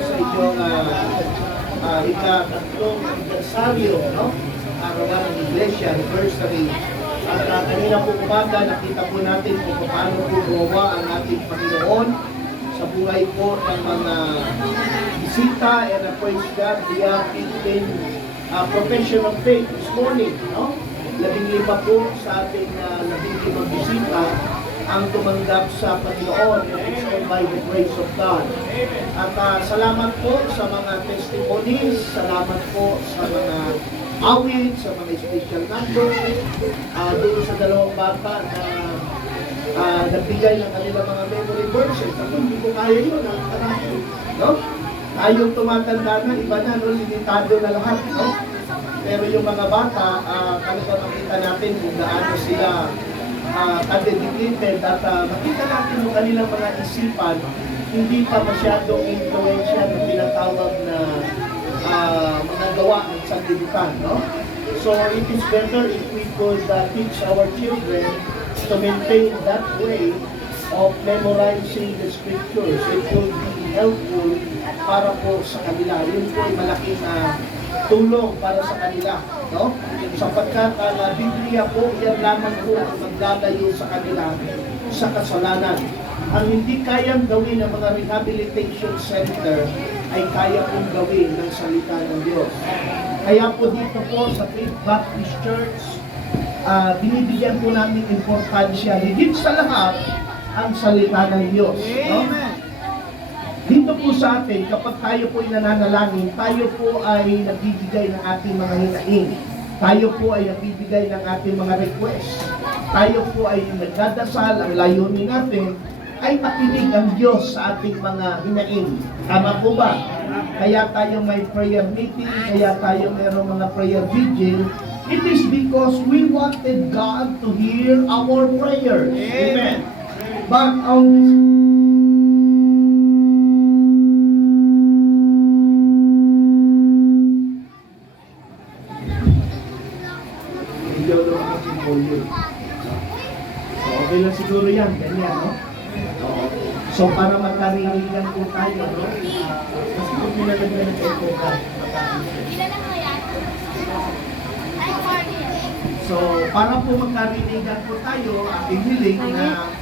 sa inyong ikatatlong anibersaryo, no? Arawan ng Iglesia, anniversary. At kanina po umaga, nakita po natin kung paano po gumawa ang ating Panginoon sa buhay po ng mga bisita, and praise God, we are in profession of faith this morning, no? 15 po sa ating 15 bisita ang tumanggap sa Panginoon, and it's all by the grace of God. At salamat po sa mga testimonies, salamat po sa mga awit, sa mga special numbers, doon sa dalawang bata na nagbigay ng kanilang mga memory verses. Ako hindi ko kaya yun, ang karami, no? Tayong tumatanda na, iba na, no? Limitado na lahat, no? Pero yung mga bata, talaga makita natin kung gaano sila dedicated, at makita natin yung kanilang mga isipan, hindi pa masyadong influensya ng tinatawag na mga gawa ng sanlibutan, no? So it is better if we could teach our children to maintain that way of memorizing the scriptures. It will be helpful para po sa kanila. Yun po ay malaking tulong para sa kanila, no? Sapagkat ang Biblia po, yan lamang po ang maglalayo sa kanila sa kasalanan. Ang hindi kayang gawin ng mga rehabilitation center ay kaya pong gawin ng salita ng Diyos. Kaya po dito po sa Faith Baptist Church, binibigyan po namin importansya, higit sa lahat, ang salita ng Diyos, no? Dito po sa atin, kapag tayo po ay nananalangin, tayo po ay nagbibigay ng ating mga hinaing. Tayo po ay nagbibigay ng ating mga request. Tayo po ay nagdadasal, ang layunin natin ay makinig ang Diyos sa ating mga hinaing. Tama po ba? Kaya tayo may prayer meeting, kaya tayo mayroong mga prayer vigil. It is because we wanted God to hear our prayers. Amen. But okay lang siguro yan, ganyan, no? So, para magkarinigan po tayo, no? Kasi kung nilalagyan ng echo ka, so, para po magkarinigan po tayo, ating hiling na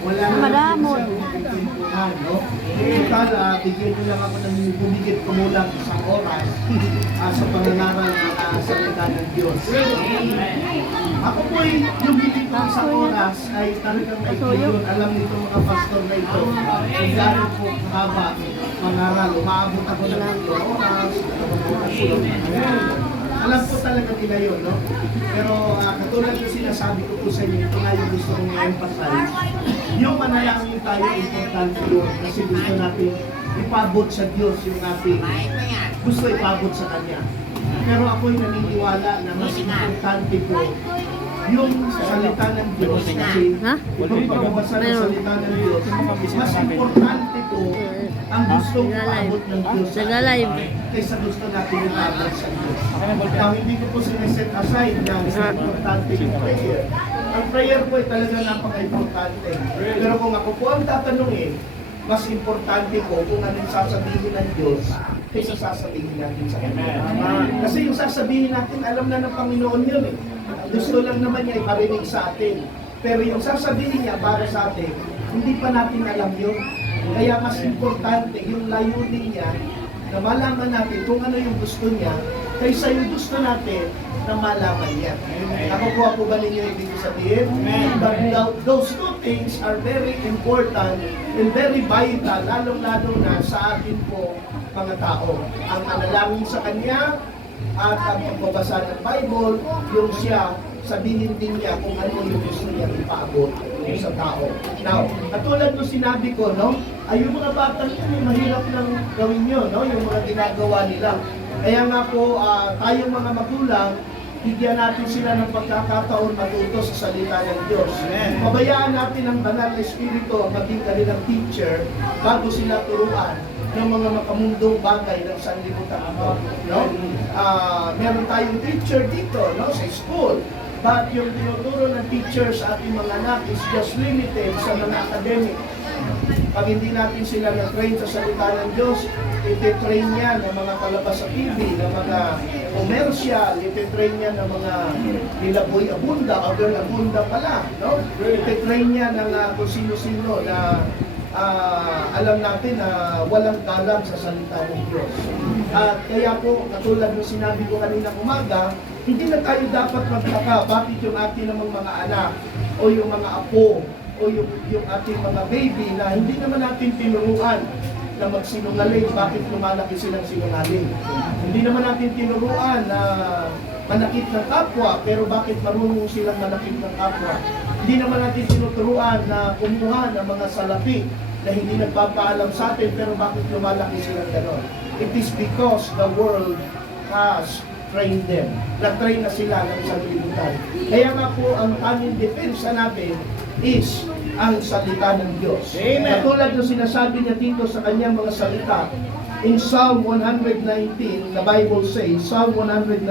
wala na po sa pintuhan, no? Total, bigyan ko lang ako ng bumigit ko muna isang oras sa pangangaral ng salita ng Diyos. Ako po yung bigit ko isang oras ay talagang kaibigan. Alam nito mga pastor na ito, kung gano'n po kahaba mangaral, umaabot ako ng 2 oras, alam po talaga nila yun, no? Pero katulad na sinasabi ko po sa inyo, ito nga yung gusto kong i-emphasize. Yung manalangin tayo, importante yun. Kasi gusto natin ipabot sa Diyos yung ating gusto ipabot sa Kanya. Pero ako'y naniniwala na mas importante po yung salita ng Diyos. Kasi yung pagbabasa ng salita ng Diyos, mas importante po ang gustong ipabot ng Diyos sa atin kaysa gusto natin ipabot sa Diyos. Now, hindi ko po sinaset aside na mas importante yung prayer. Ang prayer po ay talaga napaka-importante. Pero kung ako po ang tatanungin, mas importante po kung anong sasabihin ng Diyos kaysa sasabihin natin sa Kanya. Kasi yung sasabihin natin, alam na ng Panginoon yun eh. Gusto lang naman niya iparinig sa atin. Pero yung sasabihin niya para sa atin, hindi pa natin alam yun. Kaya mas importante yung layunin niya na malaman natin kung ano yung gusto niya kaysa yung gusto natin na malaman niya. Nakukuha po ba ninyo yung ibig sabihin? But those two things are very important and very vital, lalong-lalo na sa atin po mga tao. Ang manalangin sa Kanya at ang pagbabasa ng Bible, yung siya, sabihin din niya kung ano yung gusto niya ipaabot sa tao. Now, katulad ng sinabi ko, no? Ay yung mga batang yun, mahirap lang gawin nyo, no? Yung mga ginagawa nila. Kaya nga po, tayong mga magulang, bigyan natin sila ng pagkakataon matuto sa salita ng Diyos. Pabayaan natin ang banal na espiritu ang maging kanilang teacher bago sila turuan ng mga makamundong bagay ng sanlibutan ito. No? Meron tayong teacher dito, no? Sa school. But yung tinuturo ng teacher sa ating mga anak is just limited sa mga academic. Pag hindi natin sila na-train sa salita ng Diyos, iti-train niya ng mga palabas sa TV, ng mga commercial, iti-train niya ng mga nilaboy abunda, o girl abunda pala, no? Iti-train niya ng kung sino-sino na alam natin na walang kalam sa salita ng Diyos. At kaya po, katulad ng sinabi ko kanina umaga, hindi na tayo dapat magtaka bakit yung ating namang mga anak o yung mga apo o yung ating mga baby na hindi naman natin tinuruan na magsinungaling, bakit lumalaki silang sinungaling. Hindi naman natin tinuruan na manakit ng kapwa, pero bakit marunong silang manakit ng kapwa. Hindi naman natin tinuturuan na kumuha ng mga salapi na hindi nagpapaalam sa atin, pero bakit lumalaki silang gano'n. It is because the world has trained them. Na-train na sila ng isang libutan. Kaya nga po, ang aming depensa natin is ang salita ng Diyos. Amen. Katulad ng sinasabi niya dito sa kanyang mga salita, in Psalm 119, the Bible says, Psalm 119,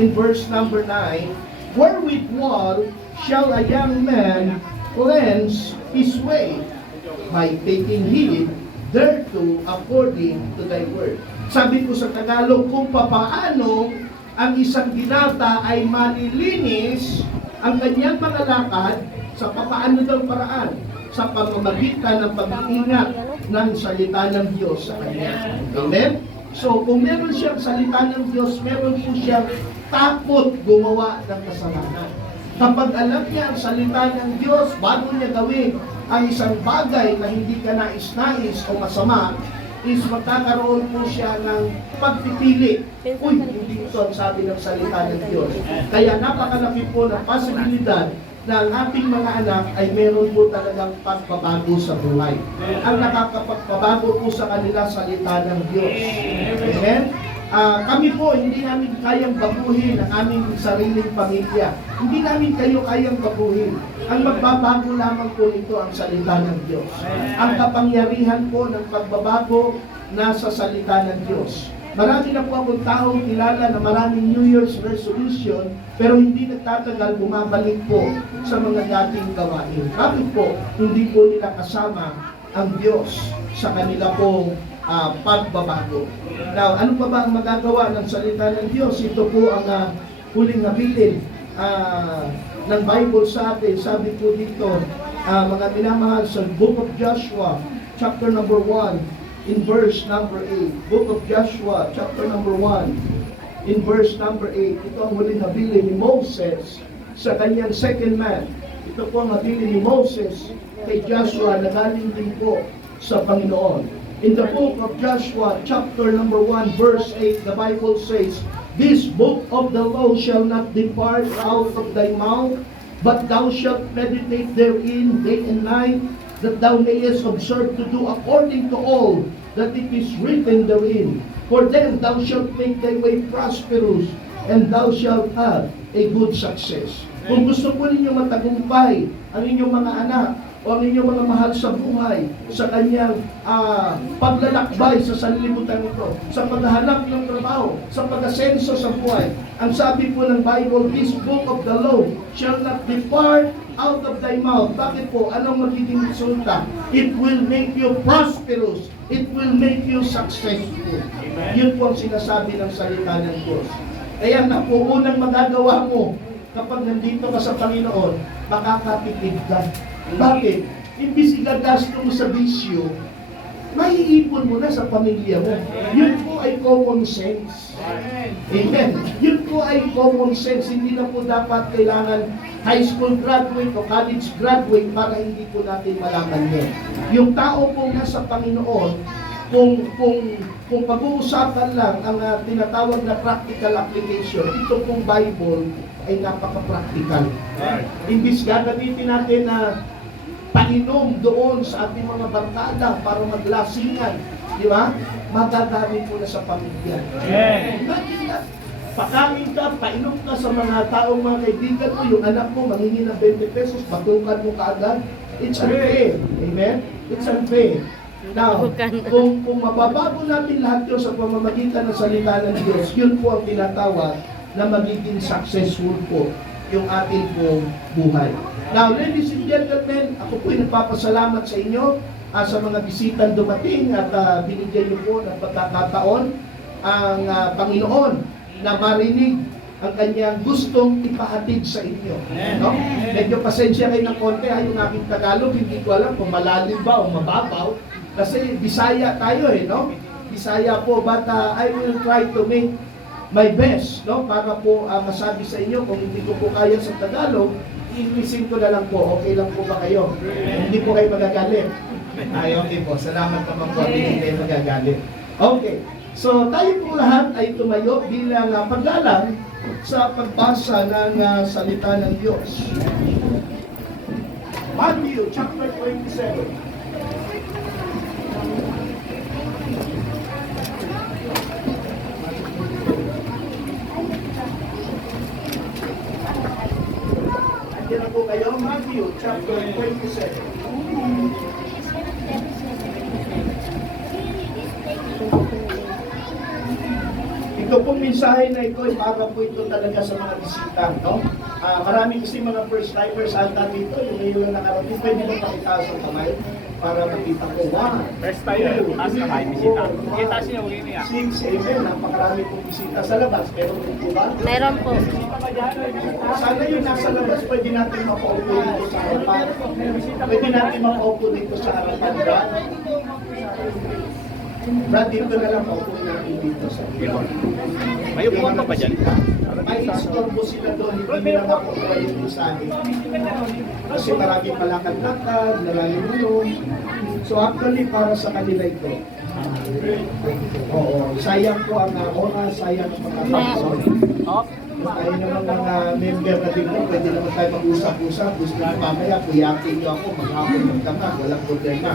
in verse number 9, wherewithal shall a young man cleanse his way? By taking heed thereto according to thy word. Sabi ko sa Tagalog, kung papaano ang isang binata ay malilinis ang kanyang mga lakad sa papaano daw paraan sa pamamagitan ng pag-iingat ng salita ng Diyos sa kanya. Amen? So, kung meron siyang salita ng Diyos, meron po siyang takot gumawa ng kasalanan. Kapag alam niya ang salita ng Diyos, bago niya gawin ang isang bagay na hindi ka nais-nais o masama, is magkakaroon po siya ng pagpipili. Uy, hindi ito ang sabi ng salita ng Diyos. Kaya napakalaki po ng posibilidad na ang ating mga anak ay meron po talagang pagbabago sa buhay. Ang nakakapagbabago po sa kanila salita ng Diyos. Amen? Kami po, hindi namin kayang baguhin ang aming sariling pamilya. Hindi namin kayo kayang baguhin. Ang magbabago lamang po nito ang salita ng Diyos. Ang kapangyarihan po ng pagbabago nasa salita ng Diyos. Marami na po akong taong kilala na maraming New Year's resolution, pero hindi nagtatagal bumabalik po sa mga dating gawain. Bakit po? Hindi po nila kasama ang Diyos sa kanila pong pagbabago. Now, ano pa ba ang magagawa ng salita ng Diyos? Ito po ang huling nabilin ng Bible sa atin. Sabi po dito, mga minamahal, sa Book of Joshua, chapter number 1, in verse number 8. Book of Joshua, chapter number 1, in verse number 8. Ito ang huling nabilin ni Moses sa kanyang second man. Ito po ang nabilin ni Moses kay Joshua na galing din po sa Panginoon. In the book of Joshua, chapter number 1, verse 8, the Bible says, this book of the law shall not depart out of thy mouth, but thou shalt meditate therein day and night, that thou mayest observe to do according to all that it is written therein. For then thou shalt make thy way prosperous, and thou shalt have a good success. Kung gusto po ninyo matagumpay ang inyong mga anak, o ang inyong mga mahal sa buhay, sa kanyang paglalakbay sa sanlibutan nito, sa paghahanap ng trabaho, sa pag-asenso sa buhay. Ang sabi po ng Bible, this book of the law shall not depart out of thy mouth. Bakit po? Anong magiging resulta? It will make you prosperous. It will make you successful. Amen. Yun po ang sinasabi ng salita ng Diyos. Kaya na po, unang magagawa mo kapag nandito ka sa Panginoon, makakatipid ka. Bakit? Imbis igagasto mo sa bisyo, maiipon mo na sa pamilya mo. Yun po ay common sense. Amen. Yun po ay common sense. Hindi na po dapat kailangan high school graduate o college graduate para hindi po natin malaman yun. Yung tao po nasa Panginoon, kung pag-uusapan lang ang tinatawag na practical application, ito pong Bible ay napaka-practical. Imbis gagamitin natin na painom doon sa ating mga barkada para maglasingan, di ba? Magagamit mo na sa pamilya. Imagine that. Pakain ka, painom ka sa mga taong mga kaibigan mo, yung anak mo manghingi ng 20 pesos, batukan mo kaagad. It's unfair. Amen? It's unfair. Now, kung mababago natin lahat yun sa pamamagitan ng salita ng Diyos, yun po ang tinatawag na magiging successful po yung ating pong buhay. Now, ladies and gentlemen, ako po'y nagpapasalamat sa inyo sa mga bisitang dumating at binigyan niyo po ng pagkakataon ang Panginoon na marinig ang kanyang gustong ipahatid sa inyo. No? Medyo pasensya kayo ng konti, yung aking Tagalog, hindi ko alam kung malalim ba o mababaw. Kasi Bisaya tayo no? Bisaya po, but I will try to make my best, no? Para po masabi sa inyo, kung hindi ko po kaya sa Tagalog, i-listen ko na lang po. Okay lang po ba kayo? Hindi po kayo magagalit. Ay, okay po. Salamat naman po. Hindi kayo magagalit. Okay. So, tayo po lahat ay tumayo bilang paglalang sa pagbasa ng salita ng Diyos. Matthew chapter 27. Andiyan na po kayo, Matthew chapter 27. Ito pong mensahe na ito ay para po ito talaga sa mga bisita, no? Marami kasi mga first timers ata dito, yung ngayon lang nakarating, pwede lang pakitaas ang kamay para makita ko. First timer, taas kamay, bisita. Kita siya, huwag niya. 6, amen, napakarami pong bisita sa labas. Meron po ba? Meron po. Sana yung nasa labas, pwede natin makaupo dito sa harapan. Pwede natin makaupo dito sa harapan, Brad. Brad, dito na lang paupo natin dito sa harapan. May upuan pa ba dyan? May istorbo sila doon, hindi nila makukuha yung mensahe. Kasi marami palakad-lakad, nalalimulo. So actually, para sa kanila ito. Oo, sayang po ang oras, sayang ang pagkakasyon. Tayo naman mga member na dito, pwede naman tayo mag-usap-usap. Gusto nyo mamaya, kuyakin nyo ako, maghapon ng kamag, walang problema.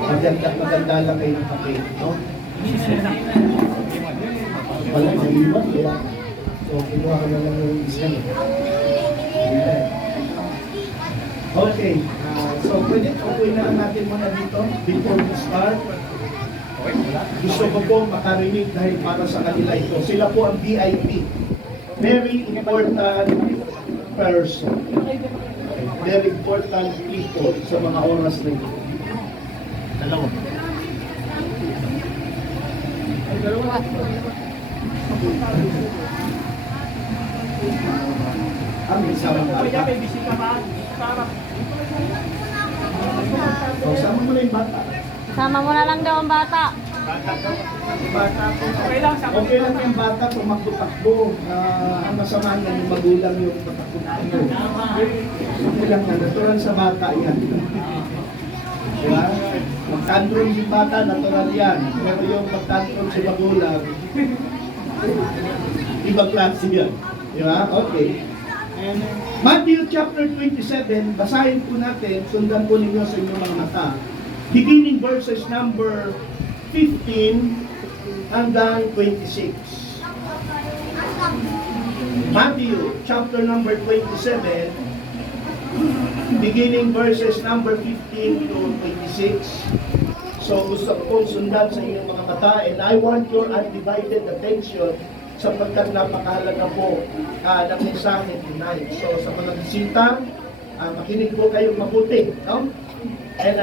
Maganda lang kayo ng kape, no? Walang naliwan, kaya so, kinuha ko na lang yung isa. Okay, so pwede upuin na lang natin muna dito before we start. Gusto ko po makarinig dahil para sa kanila ito. Sila po ang VIP. Very important person. Very important people sa mga oras na ito. Dalawa. May isang bata. May bisita pa. Sarap. So, sama mo na yung bata. Sama mo na lang daw ang bata. Bata po. Okay lang, sama Okay lang yung bata, tumakbo-takbo. Ang masama niya, yung magulang yung patakbo-takbo. Okay lang na, natural sa bata yan. Diba? Mag-tantrum yung bata, natural yan. Pero yung mag-tantrum si magulang, ibang klase yan. Diba? Okay. Matthew chapter 27, basahin po natin, sundan po ninyo sa inyong mga mata. Beginning verses number 15 hanggang 26. Matthew chapter number 27, beginning verses number 15 to 26. So gusto ko sundan sa inyong mga mata, and I want your undivided attention sapagkat napakahalaga po ng mensahe tonight. So sa mga bisita, makinig po kayong mabuti. No? And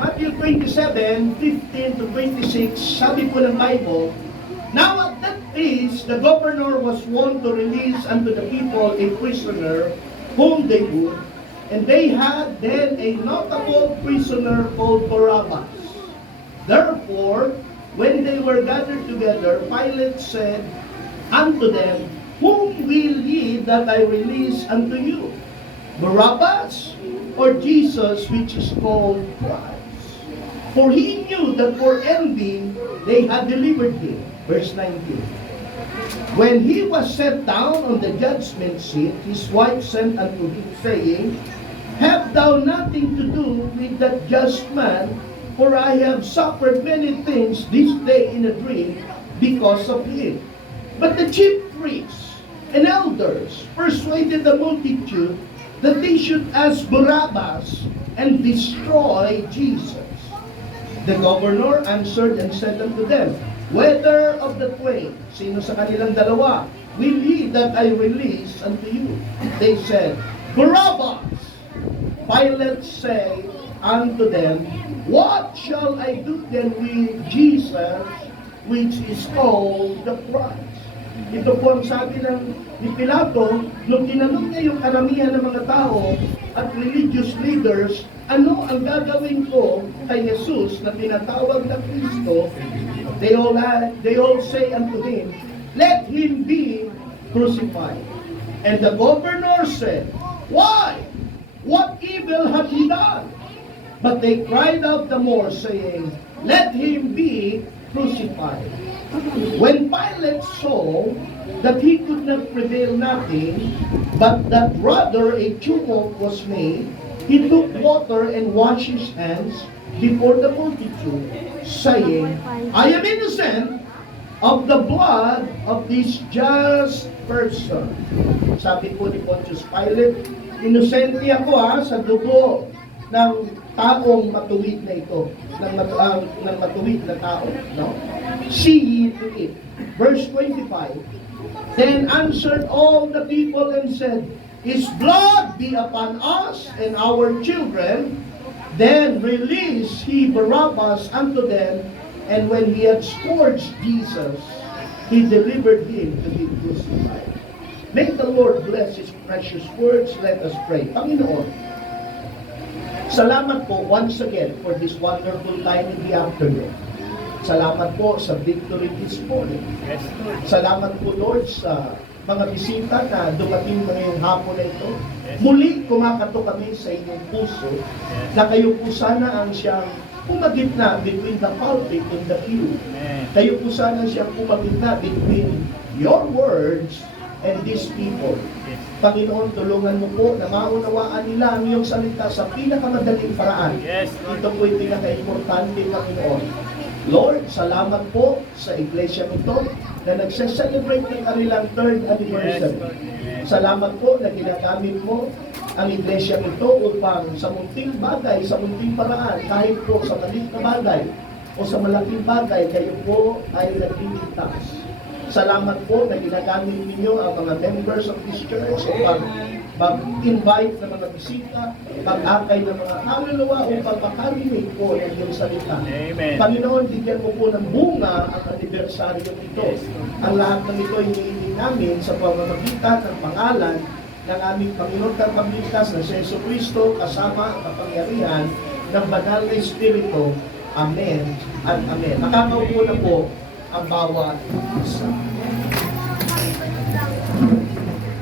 Matthew 27, 15 to 26, sabi po ng Bible, now at that age, the governor was wont to release unto the people a prisoner whom they would, and they had then a notable prisoner called Barabbas. Therefore, when they were gathered together, Pilate said unto them, whom will ye that I release unto you? Barabbas or Jesus, which is called Christ? For he knew that for envy they had delivered him. Verse 19. When he was set down on the judgment seat, his wife sent unto him, saying, have thou nothing to do with that just man, for I have suffered many things this day in a dream because of him. But the chief priests and elders persuaded the multitude that they should ask Barabbas and destroy Jesus. The governor answered and said unto them, Whether of the twain, sino sa kanilang dalawa, will he that I release unto you? They said, Barabbas. Pilate said unto them, What shall I do then with Jesus, which is called the Christ? Ito po ang sabi ni Pilato, nung tinanong niya yung karamihan ng mga tao at religious leaders, ano ang gagawin ko kay Jesus na tinatawag na Kristo? They all say unto him, Let him be crucified. And the governor said, Why? What evil hath he done? But they cried out the more, saying, Let him be crucified. When Pilate saw that he could not prevail nothing, but that rather a tumult was made, he took water and washed his hands before the multitude, saying, I am innocent of the blood of this just person. Sabi po ni Pontius Pilate, inosente ako sa dugo ng taong matuwid na ito, ng matuwid na tao. No? See ye to it. Verse 25, Then answered all the people and said, His blood be upon us and our children. Then released he Barabbas unto them, and when he had scourged Jesus, he delivered him to be crucified. May the Lord bless His precious words. Let us pray. Panginoon, salamat po once again for this wonderful time in the afternoon. Salamat po sa victory this morning. Yes, Lord. Salamat po, Lord, sa mga bisita na dumating ngayong hapon na ito. Muli, kumakato kami sa inyong puso na kayo po sana ang siyang pumagitna between the pulpit and the pew. Amen. Kayo po sana siyang pumagitna between your words and these people. Yes. Panginoon, tulungan mo po na maunawaan nila ang iyong salita sa pinakamadaling paraan. Yes, Lord. Ito po yung pinaka-importante, Panginoon. Lord, salamat po sa iglesia ito na nagse-celebrate ng kanilang 3rd anniversary. Yes, Lord. Amen. Salamat po na ginagamit mo ang iglesia ito upang sa munting bagay, sa munting paraan, kahit po sa maliit na bagay o sa malaking bagay, kayo po ay nagliligtas. Salamat po na ginagamit ninyo ang mga members of this church upang mag-invite ng mga bisita, mag-akay ng mga kaluluwa upang makarinig po ng iyong salita. Amen. Panginoon, bigyan mo po ng bunga ang anibersaryo ito. Ang lahat ng ito hinihiling namin sa pamamagitan ng pangalan ng aming Panginoon at Pagligtas na si Jesucristo kasama ang kapangyarihan ng Banal na Espiritu. Amen at Amen. Nakakaupo na po ang bawat isa.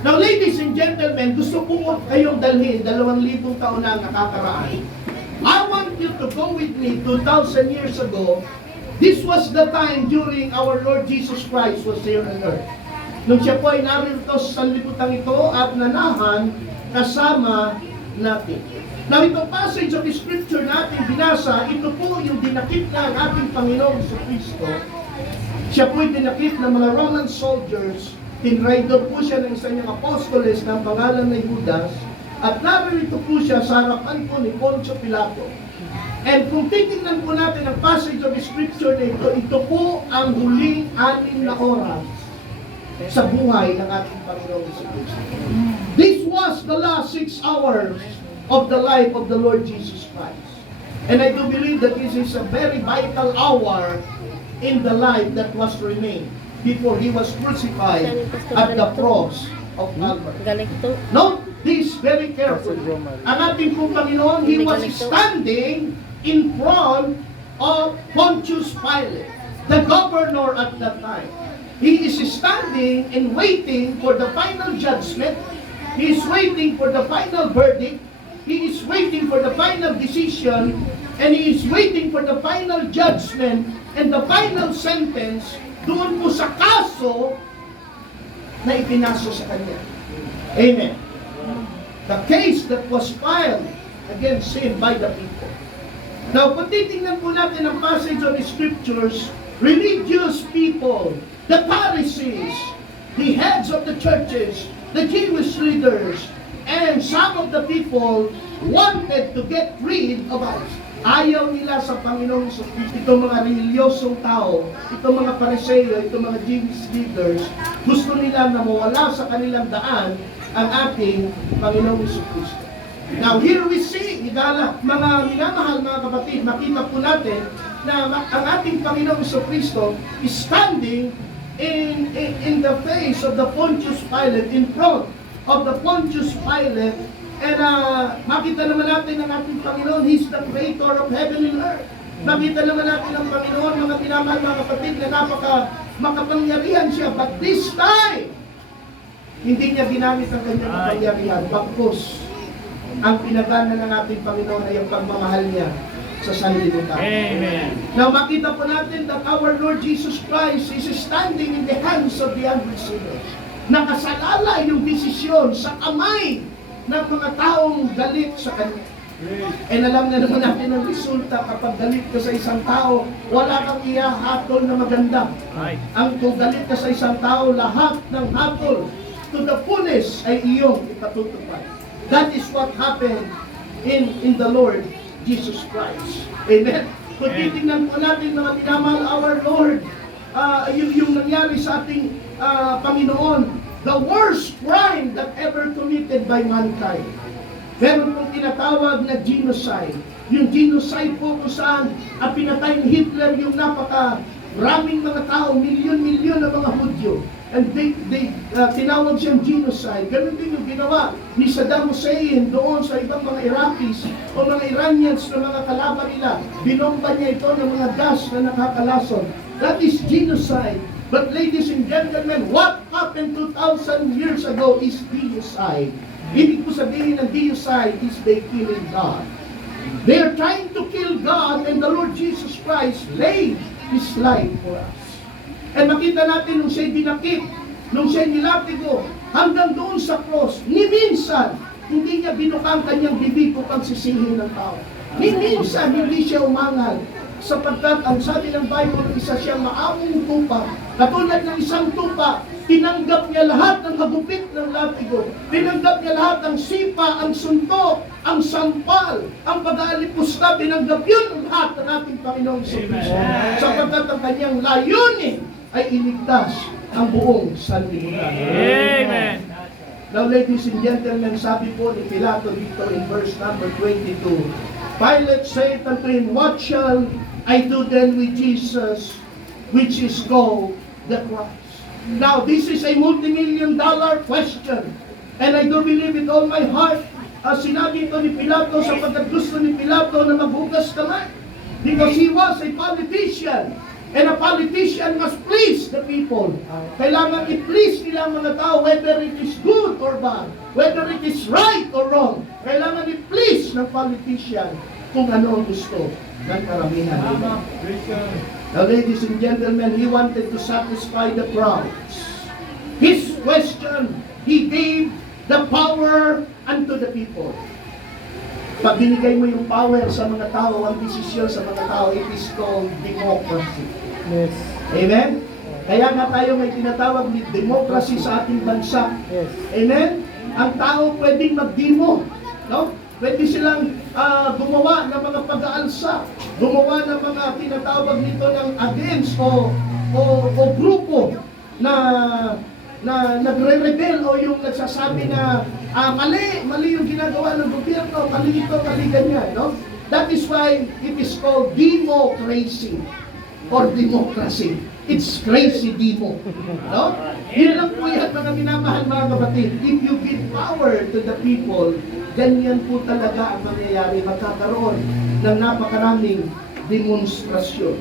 Now, ladies and gentlemen, gusto ko kayong dalhin 2,000 taon na nakakaraan. I want you to go with me 2,000 years ago. This was the time during our Lord Jesus Christ was here on earth. Nung siya po ay narito sa sanlibutan ito at nanahan kasama natin. Now, itong passage of the scripture natin binasa, ito po yung dinakip na ang ating Panginoong Jesucristo. Siya po ay dinakip ng mga Roman soldiers. Tinrider po siya ng isa niyang apostoles ng pangalan na Judas at narito po siya sa harapan po ni Poncio Pilato. And kung titingnan po natin ang passage of the scripture na ito po ang huling 6 na oras sa buhay ng ating Panginoong Jesucristo. This was the last 6 hours of the life of the Lord Jesus Christ. And I do believe that this is a very vital hour in the life that was remained before He was crucified at the cross of Calvary. Galing to. Note this very carefully. Ang ating pong Panginoon, He was standing in front of Pontius Pilate, the governor at that time. He is standing and waiting for the final judgment. He is waiting for the final verdict. He is waiting for the final decision. And He is waiting for the final judgment and the final sentence doon po sa kaso na ipinaso sa Kanya. Amen. The case that was filed against Him by the people. Now, kung titingnan po natin ang passage of the scriptures, religious people, the Pharisees, the heads of the churches, the Jewish leaders, and some of the people wanted to get rid of us. Ayaw nila sa Panginoong Jesucristo. Itong mga reliyosong tao, itong mga Pariseo, itong mga Jewish leaders, gusto nila na mawala sa kanilang daan ang ating Panginoong Jesucristo. Now here we see, mga minamahal mga kapatid, makita po natin na ang ating Panginoong Jesucristo is standing in the face of the Pontius Pilate, in front of the Pontius Pilate. And makita naman natin ang ating Panginoon, He's the creator of heaven and earth. Makita naman natin ang Panginoon, mga pinamahal mga kapatid, na makapangyarihan siya. But this time, hindi niya ginamit ang kanyang kapangyarihan. Bakos, ang pinagana ng ating Panginoon ay ang pagmamahal niya sa sanlibutan. Amen. Now makita po natin that our Lord Jesus Christ is standing in the hands of the angry sinners. Nakasalala yung desisyon sa kamay ng mga taong galit sa Kanya. And alam na naman natin ang resulta kapag galit ka sa isang tao, wala kang ihahatol na maganda. Right. Ang kung galit ka sa isang tao, lahat ng hatol to the fullest ay iyong ikatutupad. That is what happened in the Lord Jesus Christ. Amen? Kung titingnan po natin mga minamahal, our Lord, yung nangyari sa ating Panginoon, the worst crime that ever committed by mankind. Meron pong tinatawag na genocide. Yung genocide po kung saan pinatay ni Hitler yung napaka-raming mga tao, milyon-milyon na mga Hudyo. And they tinawag siyang genocide. Ganun din yung ginawa ni Saddam Hussein doon sa ibang mga Iraqis o mga Iranians na mga kalaban nila. Binomba niya ito ng mga gas na nakakalason. That is genocide. But ladies and gentlemen, what happened 2,000 years ago is deicide. Ibig po sabihin ng deicide is they killing God. They are trying to kill God, and the Lord Jesus Christ laid His life for us. And makita natin nung siya'y dinakip, nung siya'y nilatigo, hanggang doon sa cross, ni minsan, hindi niya binukang kanyang bibig upang sisihin ng tao. Ni minsan, hindi siya umangal. Sapagkat ang sabi ng Bible, isa siyang maamong tupa. Katulad ng isang tupa, tinanggap niya lahat ng hagupit ng latigo. Tinanggap niya lahat ng sipa, ang suntok, ang sampal, ang pag-aalipusta. Tinanggap yun lahat ng ating Panginoong Jesucristo. Sapagkat ang kanyang layunin ay iligtas ang buong sanlibutan. Amen. Now ladies and gentlemen, sabi po ni Pilato dito in verse number 22, Pilate said unto him, What shall I do then with Jesus, which is called the Christ? Now, this is a multi-million-dollar question. And I do believe with all my heart, sinabi ito ni Pilato sapagkat gusto ni Pilato na maghugas kamay. Because he was a politician. And a politician must please the people. Kailangan i-please nila ang mga tao, whether it is good or bad, whether it is right or wrong. Kailangan i-please ng politician kung ano ang gusto ng karamihan. Now, ladies and gentlemen, he wanted to satisfy the crowds. His question, he gave the power unto the people. Pag binigay mo yung power sa mga tao, ang desisyon sa mga tao, it is called democracy. Yes. Amen? Kaya nga tayo may tinatawag ni democracy sa ating bansa. Yes. Amen? Ang tao pwedeng mag-demo. No? Pwede silang gumawa ng mga pag-aalsa, gumawa ng mga tinatawag nito ng against o grupo na nagre-rebel o yung nagsasabi na mali yung ginagawa ng gobyerno, mali ito, mali ganyan, no? That is why it is called democracy or democracy. It's crazy demo. No? Yun lang po yan, mga minamahal mga kapatid. If you give power to the people, ganyan po talaga ang mangyayari. Magkakaroon ng napakaraming demonstrasyon.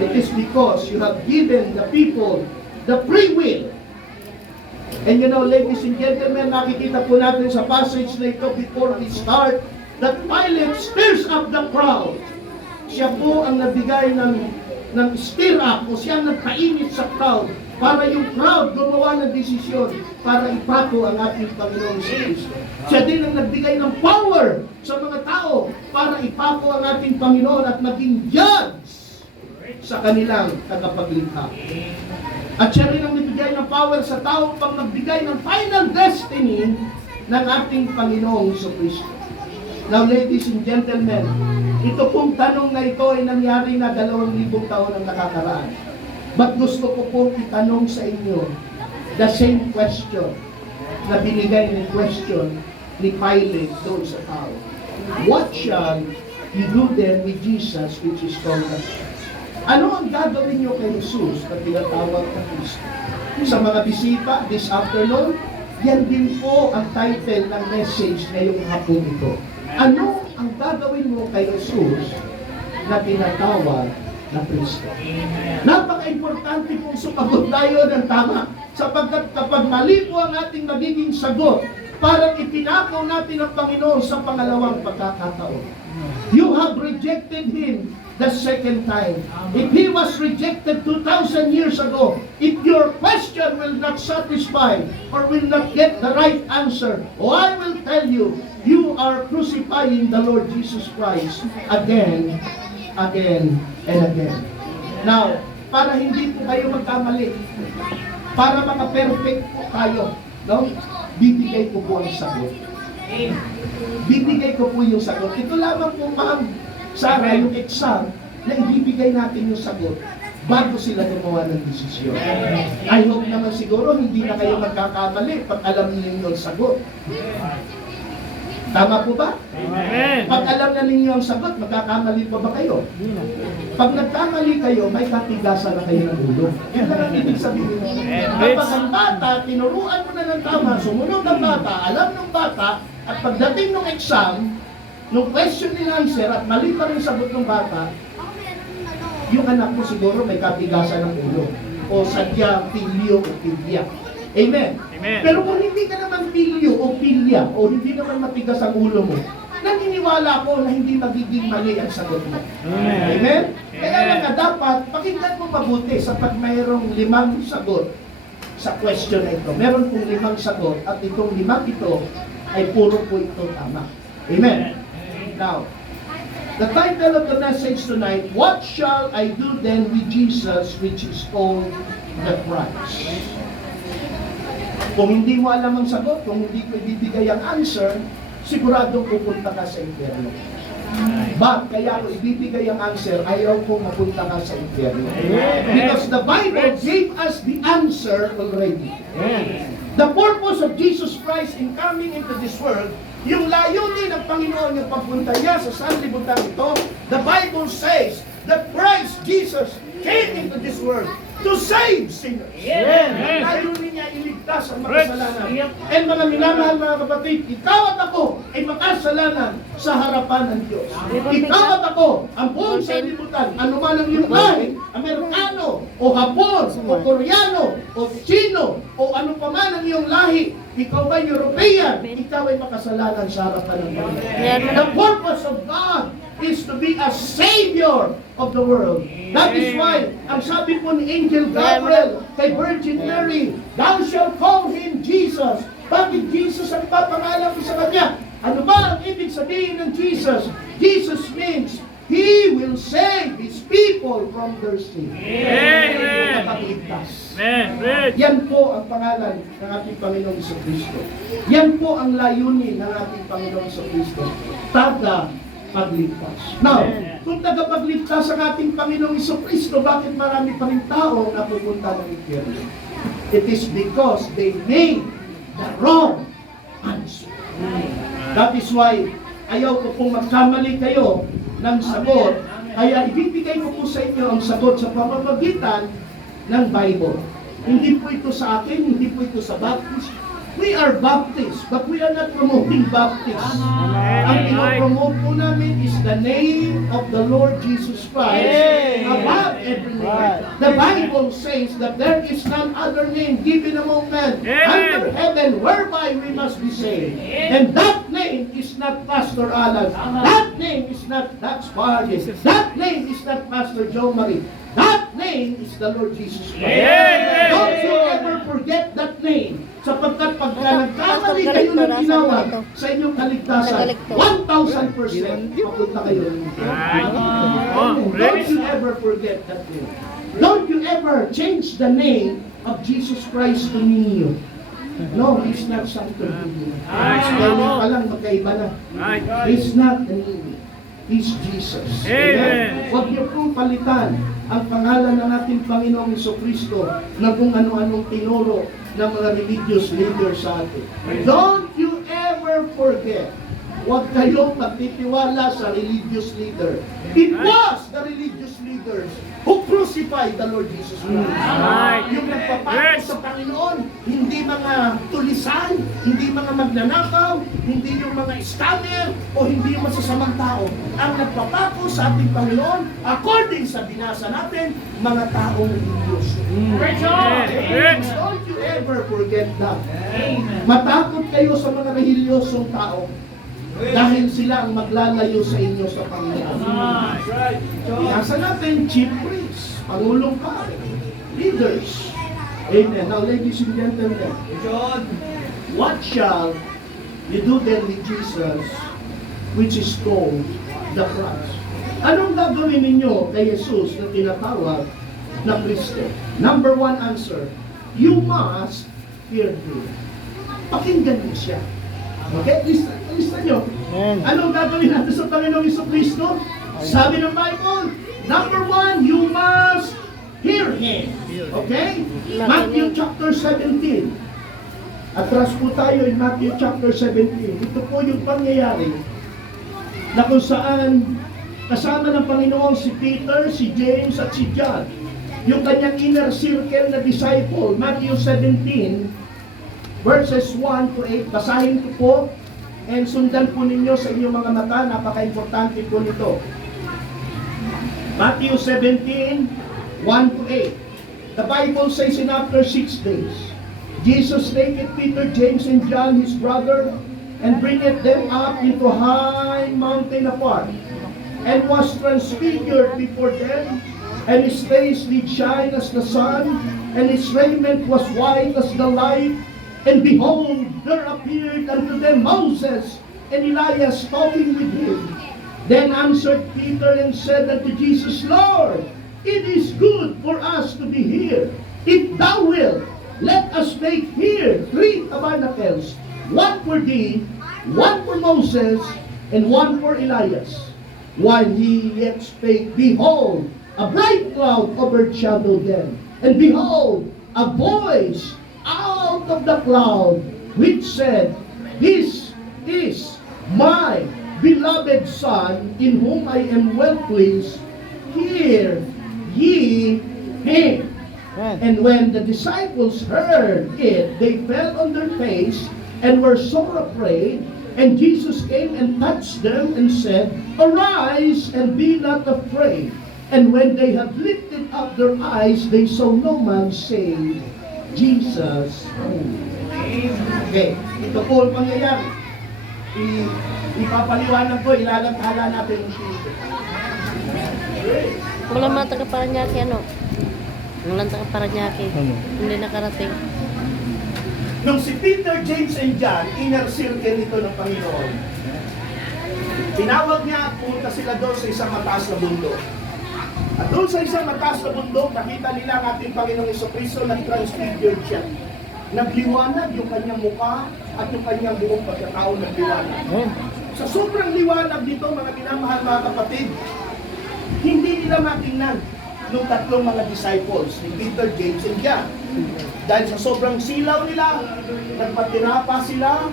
It is because you have given the people the free will. And you know, ladies and gentlemen, nakikita po natin sa passage na ito before we start that Pilate stirs up the crowd. Siya po ang nagbigay ng stir up o siyang nagpainit sa crowd para yung crowd gumawa ng desisyon para ipako ang ating Panginoong Jesucristo. Siya din ang nagbigay ng power sa mga tao para ipako ang ating Panginoon at maging judge sa kanilang tagapaglikha. At siya rin ang nagbigay ng power sa tao pang magbigay ng final destiny ng ating Panginoong Jesucristo. Now, ladies and gentlemen, Ito pong tanong na ito ay nangyari na 2,000 taon ang nakakaraan. But gusto ko pong itanong sa inyo the same question na binigay ng question ni Pilate doon sa tao. What shall you do then with Jesus which is called the Christ? Ano ang gagawin niyo kay Jesus na tinatawag na Kristo? Sa mga bisita this afternoon, yan din po ang title ng message ngayong hapon ito. Ano ang gagawin mo kay Jesus na tinatawag na Kristo? Napaka-importante pong sumagot tayo ng tama, sapagkat kapag mali po ang ating magiging sagot, parang itinakaw natin ang Panginoon sa pangalawang pagkakataon. You have rejected Him the second time. If He was rejected 2,000 years ago, if your question will not satisfy or will not get the right answer, I will tell you, you are crucifying the Lord Jesus Christ again, and again. Now, para hindi po kayo magkamali, para maka-perfect po tayo, no? Bibigay ko po ang sagot. Bibigay ko po yung sagot. Ito lamang po, ma'am, Sarah, yung exam na ibibigay natin yung sagot bago sila gumawa ng desisyon. I hope naman siguro hindi na kayo magkakamali pag alam niyo yung sagot. Tama po ba? Amen. Pag alam na ninyo ang sagot, magkakamali pa ba kayo? Pag nagkamali kayo, may katigasan na kayo ng ulo. Yan lang ang ibig sabihin. Kapag ang bata, tinuruan mo na ng tama, sumunod ang bata, alam ng bata, at pagdating ng exam, nung question and answer, at mali pa rin sagot ng bata, yung anak mo siguro may katigasan ng ulo. O sadya, pilyo o pilya. Amen. Amen. Pero kung hindi ka naman pilyo o pilya, o hindi naman matigas ang ulo mo, naniniwala ko na hindi magiging mali ang sagot mo. Amen? Kaya nga dapat, pakinggan mo mabuti sapat mayroong 5 sagot sa question na ito. Meron pong 5 sagot at itong 5 ito ay puro po ito tama. Amen? Now, the title of the message tonight, What shall I do then with Jesus which is called the Christ? Kung hindi mo alam ang sagot, kung hindi ko ibibigay ang answer, siguradong pupunta ka sa impyerno. But kaya ko ibibigay ang answer, ayaw kong mapunta ka sa impyerno. Because the Bible gave us the answer already. The purpose of Jesus Christ in coming into this world, yung layunin ng Panginoon yung pagpunta niya sa sanlibutan ito, the Bible says that Christ Jesus came into this world to save sinners. Layunin niya iligtas ang makasalanan. And mga minamahal mga kapatid, ikaw at ako ay makasalanan sa harapan ng Diyos. Ikaw at ako, ang buong sanlibutan, anuman ang iyong lahi, Amerikano, o Hapon, o Koreano, o Chino, o ano pa man ang iyong lahi, ikaw ba European, ikaw ay makasalanan sa harapan ng Diyos. The purpose of God is to be a Savior of the world. That is why, ang sabi po ni Angel Gabriel kay Virgin Mary, Thou shalt call him Jesus. Bakit Jesus ang papangalan ko sa kanya? Ano ba ang ibig sabihin ng Jesus? Jesus means, He will save His people from their sin. Amen. Nakapagligtas. Amen. Yan po ang pangalan ng ating Panginoong Jesucristo. Yan po ang layunin ng ating Panginoong Jesucristo. Tagapagligtas. Now, kung tagapagligtas ang ating Panginoong Jesucristo, bakit marami pa rin tao na pupunta ng impyerno? It is because they made the wrong answer. That is why ayaw ko pong magkamali kayo ng sagot. Kaya ibibigay ko po sa inyo ang sagot sa pamamagitan ng Bible. Hindi po ito sa akin, hindi po ito sa Baptist. We are Baptists, but we are not promoting Baptists. Ang pinopromote po namin is the name of the Lord Jesus Christ above every name. The Bible says that there is none other name given among men under heaven whereby we must be saved. And that name is not Pastor Alan. That name is not Sparky. That name is not Pastor Joe Marie. That name is the Lord Jesus Christ. Don't you ever forget that name. Sapagkat pagka nagkamali kayo ng tinawag sa inyong kaligtasan, 1,000% papunta kayo ng Don't you ever forget that name. Don't you ever change the name of Jesus Christ to Nino. No, He's not something to you. Kaya pa lang magkaiba na. He's not a Nino. is Jesus. Amen. Huwag niyo pong palitan ang pangalan ng ating Panginoong Jesucristo na kung ano-anong tinuro ng mga religious leaders sa atin. Don't you ever forget, huwag kayong magtitiwala sa religious leader. It was the religious leaders who crucified the Lord Jesus Christ. Right. Yung nagpapako sa Panginoon, hindi mga tulisan, hindi mga magnanakaw, hindi yung mga scammer, o hindi yung masasamang tao. Ang nagpapako sa ating Panginoon, according sa binasa natin, mga taong religyoso. Amen. Don't you ever forget that. Matakot kayo sa mga religyosong tao dahil sila ang maglalayo sa inyo sa Panginoon. Binasa natin, chief priests, pangulong pare, leaders. Amen. Now, ladies and gentlemen, what shall you do then with Jesus, which is called the Christ? Anong gagawin ninyo kay Jesus na tinatawag na Kristo? Number one answer, you must fear Him. Pakinggan mo siya. Okay? Lista nyo. Anong gagawin natin sa Panginoong Jesucristo? Sabi ng Bible, number one, you must hear Him. Okay? Matthew chapter 17. Atras po tayo in Matthew chapter 17. Ito po yung pangyayari na kung saan kasama ng Panginoon si Peter, si James at si John. Yung kanyang inner circle na disciple. Matthew 17 verses 1 to 8. Basahin ko po and sundan po ninyo sa inyong mga mata. Napaka-importante po nito. Matthew 17, 1 to 8. The Bible says, in after 6 days, Jesus taketh Peter, James, and John, his brother, and bringeth them up into a high mountain apart, and was transfigured before them, and his face did shine as the sun, and his raiment was white as the light. And behold, there appeared unto them Moses and Elias talking with him. Then answered Peter and said unto Jesus, Lord, it is good for us to be here. If thou wilt, let us make here 3 tabernacles, one for thee, one for Moses, and one for Elias. While he yet spake, behold, a bright cloud overshadowed them. And behold, a voice out of the cloud, which said, This is my beloved Son, in whom I am well pleased. Hear ye him. And when the disciples heard it, they fell on their face and were sore afraid. And Jesus came and touched them and said, Arise and be not afraid. And when they had lifted up their eyes, they saw no man save Jesus. Okay, ito po ang pangyayari. Ipapaliwanag ko, ilalathala natin yung Peter. Wala mga taga-Paranaque, ano? Walang taga-Paranaque. Hindi nakarating. Nung si Peter, James, and John, inner circle ito ng Panginoon, tinawag niya, punta sila doon sa isang mataas na bundok. At doon sa isang mataas na bundok, nakita nila ang ating Panginoong Jesucristo, nag-transfigured siya. Nagliwanag yung kanyang mukha at yung kanyang buong pagkatao nagliwanag. Sa sobrang liwanag nito, mga minamahal mga kapatid, hindi nila matingnan ng tatlong mga disciples, ni Peter, James, and John. Dahil sa sobrang silaw nila, nagpatirapa sila,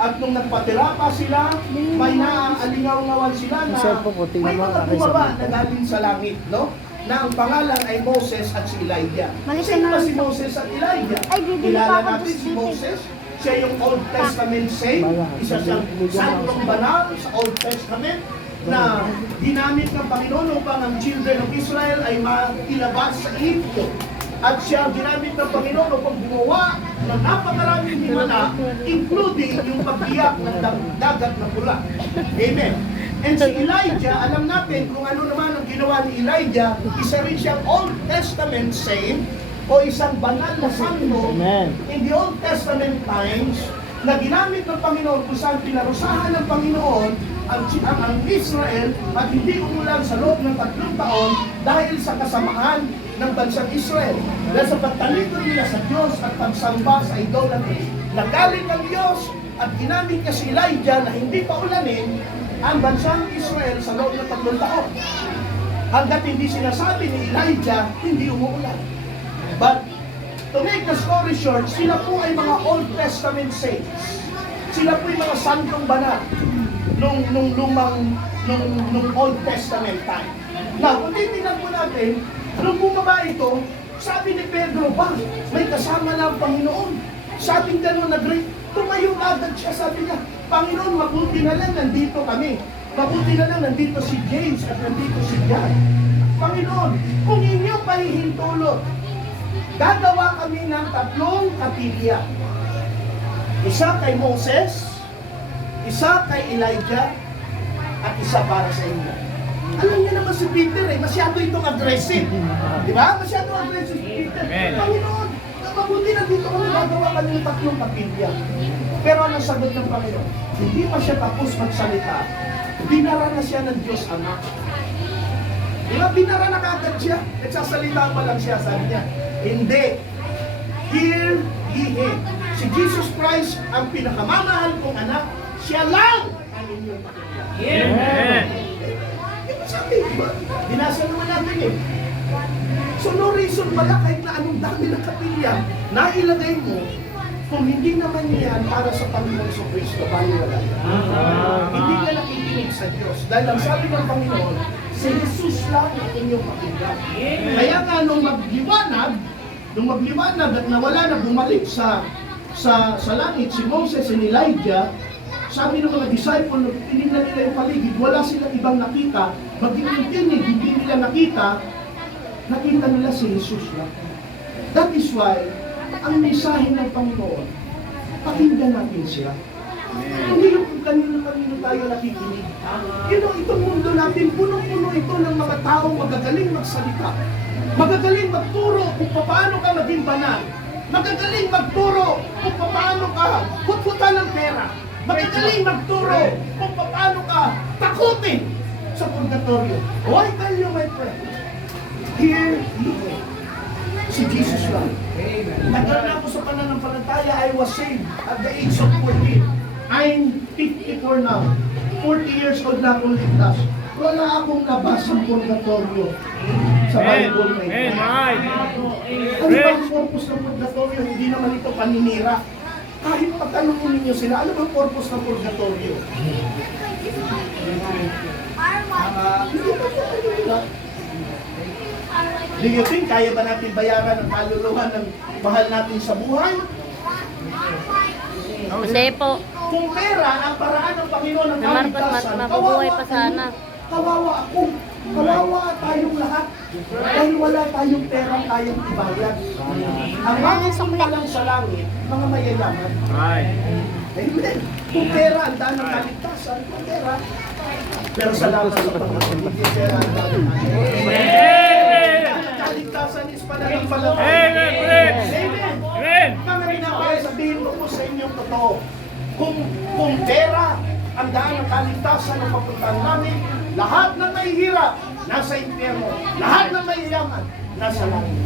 at nung nagpatirapa sila, may naaalingaw-ngawan sila na may mga bumaba na galing sa langit, no? Na ang pangalan ay Moses at si Elijah. Sino ba si Moses at Elijah? Kilala natin si Moses, siya yung Old Testament saint, isa siyang santrong banal sa Old Testament, na ginamit ng Panginoon upang ang children of Israel ay mailabas sa Egypt. At siya ginamit ng Panginoon upang gumawa ng napakaraming himala, including yung pag-iyak ng dagat na pula. Amen. And si Elijah, alam natin kung ano naman ang ginawa ni Elijah, isa rin siyang Old Testament saint o isang banal na santo in the Old Testament times na ginamit ng Panginoon kung saan pinarusahan ng Panginoon ang Israel at hindi umulan sa loob ng 3 taon dahil sa kasamaan ng bansang Israel. Dahil sa pagtalikod nila sa Diyos at pagsamba sa idolatry. Nagaling ng Diyos at ginamit niya si Elijah na hindi pa ulanin ang bansang Israel sa loob ng 3 taon. Hanggat hindi sinasabi ni Elijah, hindi umuulan. But to make the story short, sila po ay mga Old Testament saints. Sila po ay mga santong banal nung Old Testament time. Now, kung titignan po natin, nung bumaba ito, sabi ni Pedro, ba, may kasama na ang Panginoon. Sabing gano'n na great, tumayo agad siya, sabi niya, Panginoon, mabuti na lang nandito kami. Mabuti na lang nandito si James at nandito si John. Panginoon, kung inyo pahihintulot, gagawa kami ng 3 kapilya. Isa kay Moses, isa kay Elijah, at isa para sa inyo. Alam niyo naman si Peter masyado itong aggressive. Di ba? Masyado aggressive si Peter. Panginoon, mabuti na dito kami gagawa kami ng 3 kapilya. Pero ang sagot ng Panginoon, hindi pa siya tapos magsalita. Binara na siya ng Diyos Ama. Di ba? Binara na kagad siya. Nagsasalita pa lang siya. Sabi niya, hindi. Hear ye him. Si Jesus Christ ang pinakamamahal kong anak. Siya lang ang inyong pakilya. Amen. Ito sabi, diba? Binasa naman natin eh. So no reason pala kahit na anong dami ng kapilya na ilagay mo kung hindi naman yan para sa Panginoon sa Kristo, baliwala yan. Hindi ka nakikinig sa Diyos. Dahil ang sabi ng Panginoon, si Jesus lang ang inyong pakinggan. Kaya nga nung magliwanag at nawala na bumalik sa langit si Moses and Elijah, sabi ng mga disciple, nung tinignan nila yung paligid, wala silang ibang nakita, maging yung tinig, hindi nila nakita nila si Jesus lang. That is why, ang mensahe ng Panginoon, pakinggan natin siya. Hindi yung kung kanino tayo nakikinig. Itong mundo natin, punong-puno ito ng mga taong magagaling magsalita. Magagaling magturo kung paano ka maging banal. Magagaling magturo kung paano ka huthutan ng pera. Magagaling magturo kung paano ka takutin sa purgatorio. Why tell you, my friend? Here he is. Si Jesus lang. Tagal na ako sa pananampalataya, I was saved at the age of 14. I'm 54 now. 40 years old na akong ligtas. Wala akong nabasang purgatorio sa Bible na ito. Ano ba ang purpose ng purgatorio? Hindi naman ito paninira. Kahit pagtanungin ninyo sila, ano ba ang purpose ng purgatorio? Hindi ba paninira? Do you think kaya ba natin bayaran ang kaluluhan ng mahal natin sa buhay? Hindi po. Kung pera ang paraan ng Panginoon ng Marcos, kaligtasan, mabubuhay pa sana. Kawawa ako. Kawawa tayong lahat. Dahil wala tayong pera kayang ibayad. Ang mga lang sa langit, mga mayayaman. Amen. Kung pera ang daan ng kaligtasan, kung pera. Pero salamat sa Panginoon, hindi pera ang daan ng kaligtasan is pananampalataya. Amen. Amen. Mga ginagawa, sabihin ko po sa inyong totoo. Kung pera ang daan ng kaligtasan ng papuntahan namin, lahat ng mahihirap nasa impyerno, lahat ng mayayaman nasa langit.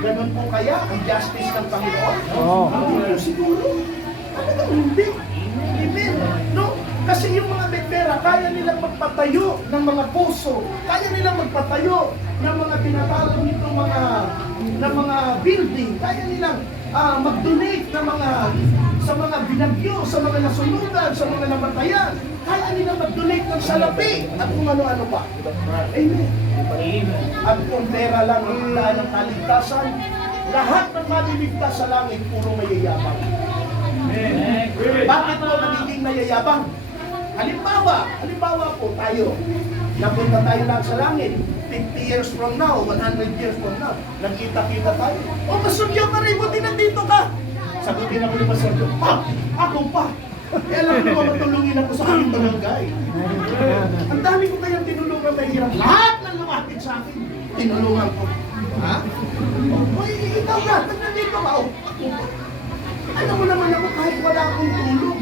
Ganun po kaya ang justice ng Panginoon? Hindi po siguro. Talagang hindi. Amen. No? Kasi yung mga may pera, kaya nilang magpatayo ng mga puso, kaya nilang magpatayo ng mga tinatawag nito mga building, kaya nilang mag-donate ng sa mga binagyo, sa mga nasunugan, sa mga namatayan, kaya nilang mag-donate ng salapi at kung ano-ano pa. Amen. At kung pera lang ang daan ng kaligtasan, lahat ng maliligtas sa langit, puro mayayabang. Bakit po magiging mayayabang? Halimbawa po tayo, napunta tayo lang sa langit, 50 years from now, 100 years from now, nagkita-kita tayo. O masudyo ka rin, buti nandito ka. Sagutin ako ni Pastor John, ako pa. Alam mo, matulungin ako sa aking barangay. Ang dami ko kayang tinulungan na hirap. Lahat ng lumapit sa akin, tinulungan ko. Ha? O, ikaw na, nandito ka. Alam mo naman ako kahit wala akong tulong.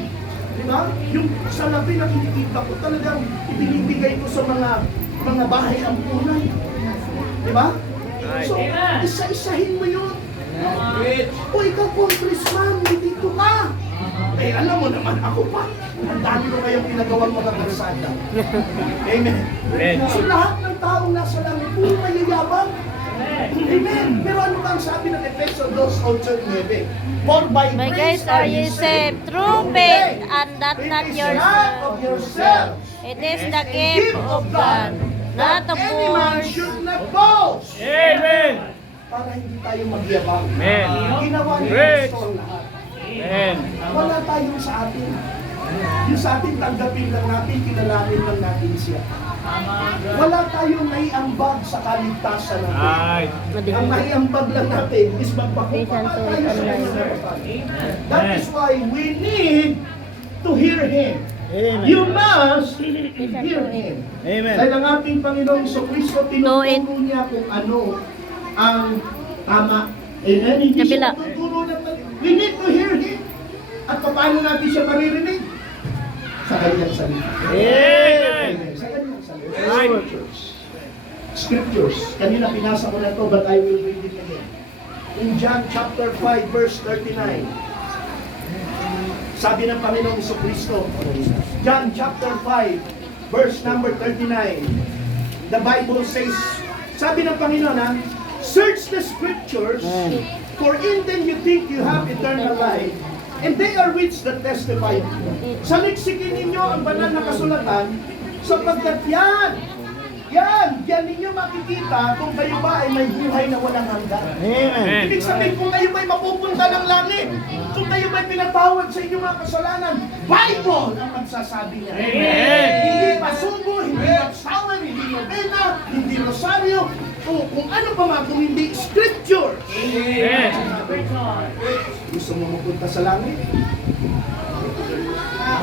Diba? Yung salapi na kinikita ko talagang ibinibigay ko sa mga bahay ampunan. Diba? So, isa-isahin mo yun. O ikaw, congressman, dito ka. Eh, alam mo naman, ako pa. Ang dami ko kayong ginagawang mga karsada. Amen. Amen. So lahat ng taong nasa langit, puro mayayabang. Amen. Pero ano ba ang sabi ng Efeso 2:8-9? For by My grace guys are ye saved through faith, and that not of yourself. yourself. It is the gift of God, not of Any man yours. should not boast. Amen. Para hindi tayo magyabang. Amen. Ginawa ni Great. Kristo ang lahat. Amen. Wala tayong sa atin. Yung sa atin, tanggapin lang natin, kilalanin lang natin siya. Wala tayong naiambag sa kaligtasan natin. Ay. Ang naiambag lang natin is magpakumpara tayo sa kanyang harapan. That is why we need to hear Him. You must hear Him. Amen. Dahil ang ating Panginoong Kristo, tinuturo niya kung ano ang tama. Amen. Hindi siya Kabila. tuturo ng mali. We need to hear Him. At paano natin siya maririnig? Sa kanyang salita. Amen. Sa kanyang salita. Right. Scriptures. Kanina pinasa ko na ito, but I will read it again. In John chapter 5, verse 39. Sabi ng Panginoong Kristo, John chapter 5, verse number 39. The Bible says, sabi ng Panginoon, search the Scriptures, for in them you think you have eternal life, and they are which that testify. Saliksikin ninyo ang banal na kasulatan, sapagkat yan ninyo makikita kung kayo ba ay may buhay na walang hanggan. Amen. Ibig sabihin, kung kayo ba'y mapupunta ng langit, kung kayo ba'y pinatawad sa inyong mga kasalanan, Bible ang magsasabi niya. Amen. Hindi pasubo, hindi magsawan, hindi novena, hindi rosaryo, o kung ano pa man, kung hindi Scripture. Amen. Gusto mo mapunta sa langit?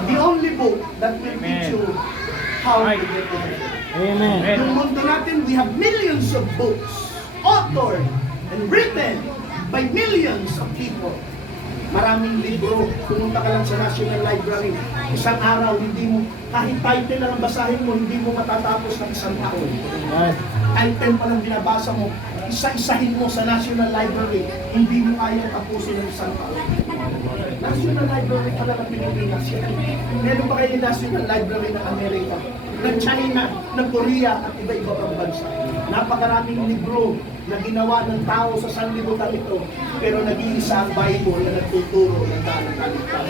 The only book that will teach you how to get to heaven. Amen. Yung mundo natin, we have millions of books, authored and written by millions of people. Maraming libro. Pumunta ka lang sa National Library. Isang araw, hindi mo, kahit title lang ang basahin mo, hindi mo matatapos ng isang taon. Title pa lang binabasa mo, isa-isahin mo sa National Library, hindi mo kayang tapusin ng isang taon. National Library pala ng Pilipinas yan. Meron pa kayo yung National Library ng Amerika, ng China, ng Korea, at iba-iba pang bansa. Napakaraming libro na ginawa ng tao sa sanlibutan ito, pero nag-iisa ang Bible na nagtuturo ng dalang kaligtasan.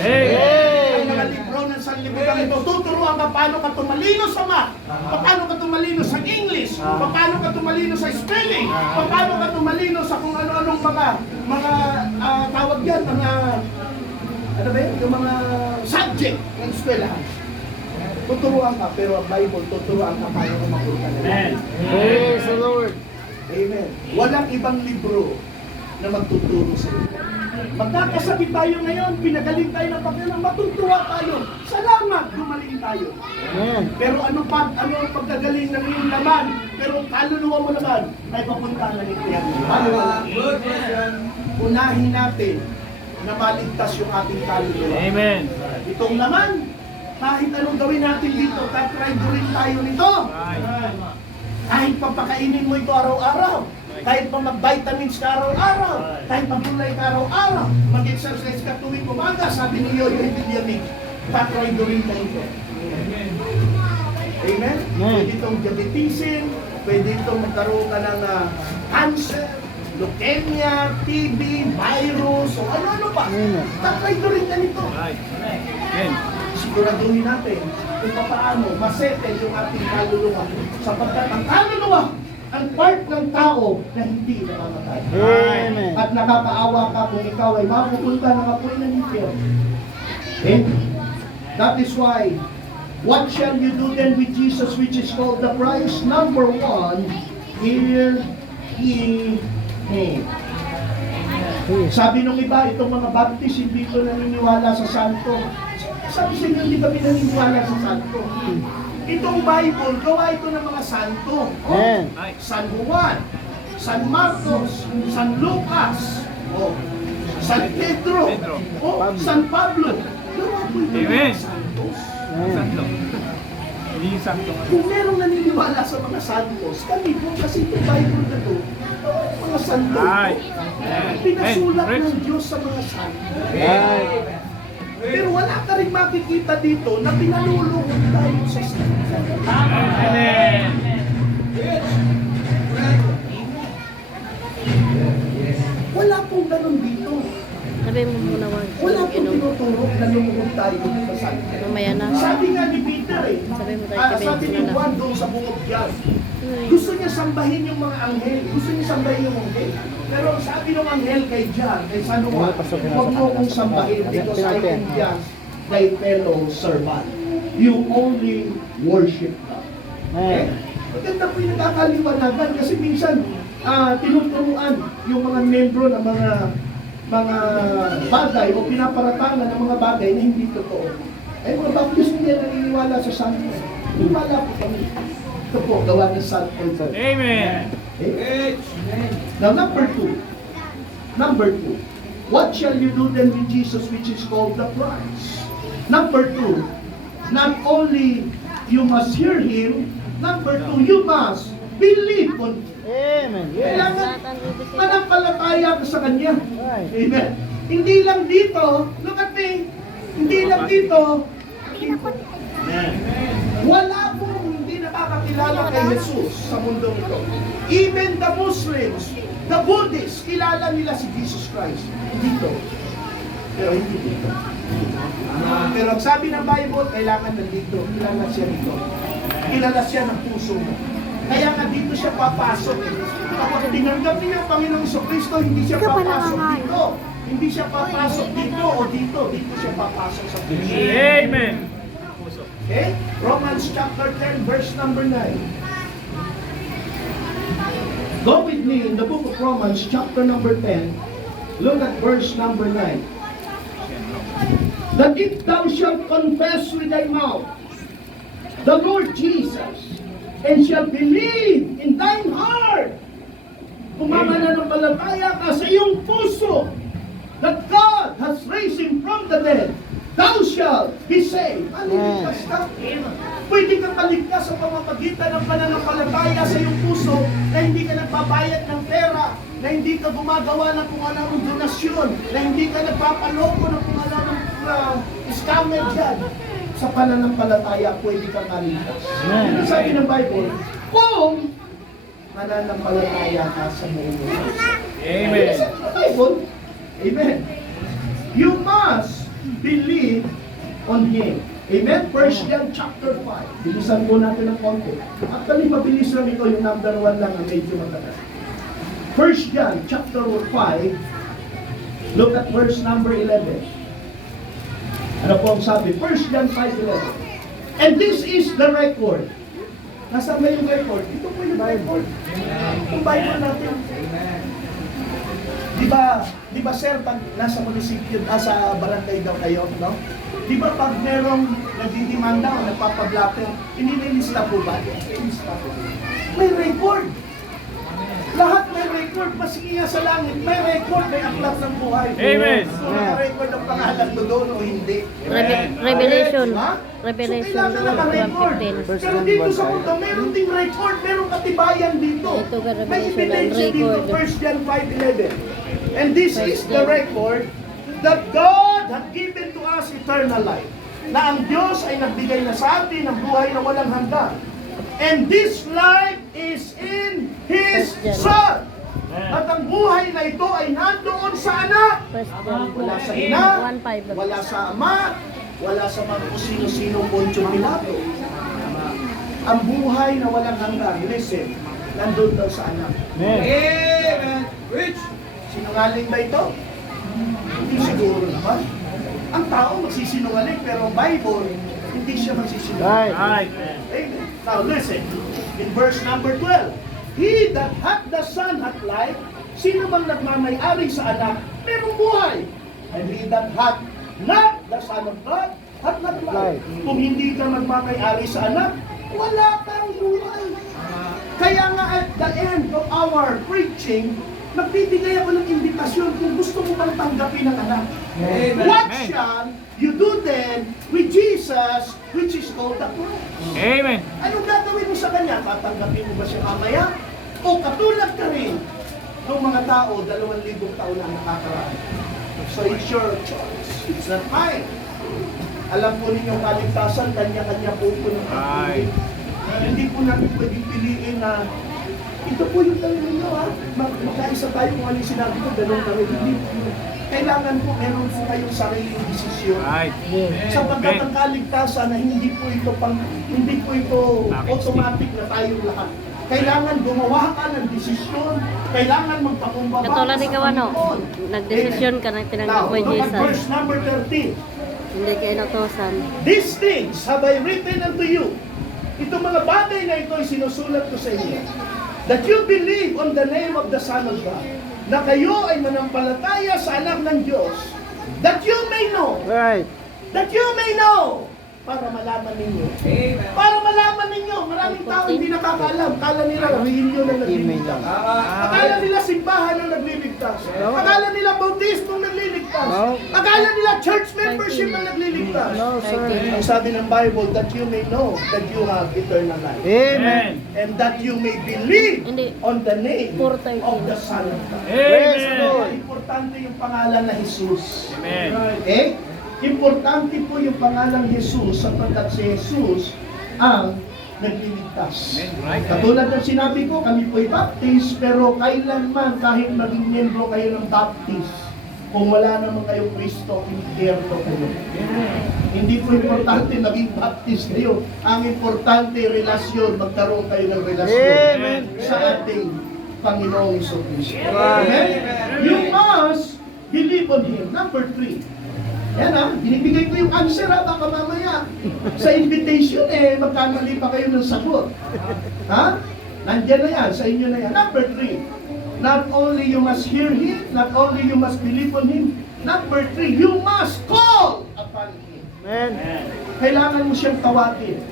Ang mga libro ng sanlibutan ito, tuturuan ka paano ka tumalino sa math, paano ka tumalino sa English, paano ka tumalino sa spelling, paano ka tumalino sa kung ano-anong mga tawag yan, mga ano ba yun? Yung mga subject ng eskwelahan. Tuturuan ka, pero ang Bible, tuturuan ka paano ka mapunta na. Amen. Praise the Lord. Amen. Walang ibang libro na magtuturo sa iyo. Magkakasakit tayo ngayon, pinagaling tayo ng Panginoon, matutuwa tayo. Salamat, gumaling tayo. Pero ano ang pagkagaling ng iyong laman, pero kaluluwa mo naman, ay papunta na nito yan. Unahin natin na maligtas yung ating kaluluwa. Amen. Itong laman, kahit anong gawin natin dito, tatry rin tayo nito. Kahit papakainin mo ito araw-araw, kahit pa mag-vitamins ka araw-araw, kahit pagulay ka araw-araw, mag-exercise ka tuwing umaga, sabi ni Yoyo Epidemic, tatry rin tayo ito. Amen? Pwede itong diabetesin, pwede itong magkaroon ka ng cancer, leukemia, TB, virus, o ano-ano pa. Tatry rin ka nito. Amen. Siguraduhin natin kung paano masettle yung ating kaluluwa. Sapagkat ang kaluluwa, ang part ng tao na hindi namamatay. Amen. At nakakaawa ka kung ikaw ay mapupunta ng apoy ng impyerno. Okay? That is why, what shall you do then with Jesus, which is called the Christ? Number one, hear ye Him. Sabi nung iba, itong mga Baptist, hindi ito naniniwala sa Santo. Sabi sa inyo, hindi kami naniniwala sa Santo. Itong Bible, gawa ito ng mga Santo. San Juan, San Marcos, San Lucas, San Pedro, San Pablo. Gawa po ito ng mga Santos. Santo. Hindi santo. Kung merong naniniwala sa mga Santos, kami po kasi itong Bible na ito, mga Santo. Ay. Pinasulat ng Diyos sa mga Santo. Pero wala ka rin makikita dito na pinalulunod tayo sa Scripture. Amen. Wala pong ganun dito. Sabi mo muna wag. Wala pong tinuturo na lumuhod tayo sa Scripture. Mamaya na. Sabi nga ni Peter Sabi mo tayo kay sabi ni Benson na. Juan doon sa bungod yan, gusto niya sambahin yung mga anghel. Gusto niya sambahin yung anghel. Pero sabi ng anghel kay John, kay San Juan, huwag mo kong sambahin because I am just thy fellow servant. You only worship God. Okay? Maganda po yung nagkakaliwanagan kasi minsan tinuturuan yung mga membro ng mga bagay o pinaparatangan ng mga bagay na hindi totoo. Ay mga baptist hindi yan naniniwala sa santo. Wala po kami. Ito po, gawa ng santo. Amen. Okay? Now, number two. What shall you do then with Jesus which is called the Christ? Number two, not only you must hear Him, number two, you must believe on Him. Amen. Kailangan manampalataya ka sa Kanya. Amen. Hindi lang dito, look at me, hindi lang dito, wala pong hindi nakakakilala kay Jesus sa mundo ito. Even the Muslims, the Buddhists, kilala nila si Jesus Christ. Dito. Pero hindi dito. Pero ang sabi ng Bible, kailangan nandito. Kilala siya dito. Kilala siya ng puso mo. Kaya nga dito siya papasok. Kapag tinanggap niya ang Panginoong Kristo, hindi siya papasok dito. Hindi siya papasok dito o dito. Dito siya papasok sa puso. Amen. Okay? Romans chapter 10, verse number 9. Go with me in the book of Romans chapter number 10. Look at verse number 9. That if thou shalt confess with thy mouth the Lord Jesus, and shalt believe in thine heart, kung mananampalataya ka sa iyong puso, that God has raised Him from the dead, thou shalt be saved. Maliligtas ka. Pwede kang maligtas sa pamamagitan ng pananampalataya sa iyong puso na hindi ka nagbabayad ng pera, na hindi ka gumagawa ng kung anong donasyon, na hindi ka nagpapaloko ng kung anong scammer dyan. Sa pananampalataya, pwede kang maligtas. Sabi ng Bible, kung mananampalataya ka sa buong mundo. Amen. Sa Bible, amen. You must believe on Him. Amen? 1 John chapter 5. Bilisan po natin ng konti. Actually, mabilis lang ito. Yung number 1 lang ang medyo matagal. 1 John chapter 5. Look at verse number 11. Ano po ang sabi? 1 John 5:11. And this is the record. Nasaan ba yung record? Ito po yung record. Yung Bible natin. Di ba sir, pag nasa munisipyo, sa barangay daw kayo, no? Di ba pag merong nagdidimanda o nagpapablatter, inililista po ba? Inililista po. May record. Lahat may record. Maski nga sa langit, may record, may aklat ng buhay. Amen. So, naka-record ang pangalan mo doon o hindi. Revelation. Ha? Revelation So, kailangan naka-record. 1:15. Pero dito sa mundo, meron ding record, merong katibayan dito. Ito ba, May Revelation, ebidensya ang dito, record. 1 John 5:11. And this is the record that God had given to us eternal life. Na ang Diyos ay nagbigay na sa atin ng buhay na walang hanggan. And this life is in His Son. At ang buhay na ito ay nandoon sa anak. Wala sa ina, 1:5. wala sa ama, wala sa mga kung sino-sino Poncio Pilato. Ang buhay na walang hanggan, listen, nandun daw sa anak. Amen. Rich, sinungaling ba ito? Hindi siguro naman. Ang tao magsisinungaling, pero ang Bible, hindi siya magsisinungaling. Right. Amen. Now listen, in verse number 12, He that hath the Son hath life. Sino mang nagmamay-ari sa anak, merong buhay. And he that hath not the Son of God hath not life. Kung hindi ka magmamay-ari sa anak, wala kang buhay. Kaya nga at the end of our preaching, magbibigay ako ng invitasyon kung gusto mo bang tanggapin ang anak. What shall you do then with Jesus, which is called the Christ? Amen. Anong gagawin mo sa kanya? Tatanggapin mo ba siya mamaya? O katulad ka rin ng mga tao, 2,000 taon na nakakaraan. So it's your choice. It's not mine. Alam po ninyo, kaligtasan, kanya-kanya po po ng Ay. Hindi po natin pwedeng piliin na ito po yung tanong ninyo, ha? Magkaisa tayo kung ano yung sinabi ko, ganun na rin. Hindi po. Kailangan po, meron po kayong sariling desisyon. Right. Sapagkat ang kaligtasan na hindi po ito automatic na tayong lahat. Kailangan gumawa ka ng desisyon. Kailangan magpakumbaba Katulad sa ikaw ano, Panginoon. nagdesisyon ka na tinanggap Now, mo look at Jesus. verse number 13. Hindi ka inutosan. These things have I written unto you. Itong mga bagay na ito ay sinusulat ko sa inyo. That you believe on the name of the Son of God. Na kayo ay manampalataya sa anak ng Diyos. That you may know. Right. That you may know. Para malaman ninyo. Para malaman ninyo. Maraming tao hindi nakakaalam. Kala nila reunion ang nagliligtas. Akala nila simbahan ang nagliligtas. Akala nila bautismo ang nagliligtas. Akala nila church membership ang nagliligtas. No, sir. Ang sabi ng Bible, that you may know that you have eternal life. Amen. And that you may believe Hindi. on the name 4:13. of the Son of God. Praise Amen. Lord. Importante yung pangalan na Jesus. Amen. Okay? Importante po yung pangalang Jesus sapagkat si Jesus ang nagliligtas. Amen. Right. Katulad ng sinabi ko, kami po'y baptist, pero kailanman kahit maging miyembro kayo ng baptist, kung wala naman kayong Kristo, impyerno kayo. Hindi po importante maging baptist kayo. Ang importante, relasyon, magkaroon kayo ng relasyon Amen. sa ating Panginoong Jesucristo. Amen. Amen? You must believe on Him. Number 3. Yan binibigay ko yung answer baka mamaya sa invitation magkamali pa kayo ng sagot. Ha? Nandiyan na yan, sa inyo na yan. Number 3, not only you must hear Him, not only you must believe on Him, number 3, you must call upon Him. Amen. Kailangan mo siyang tawagin.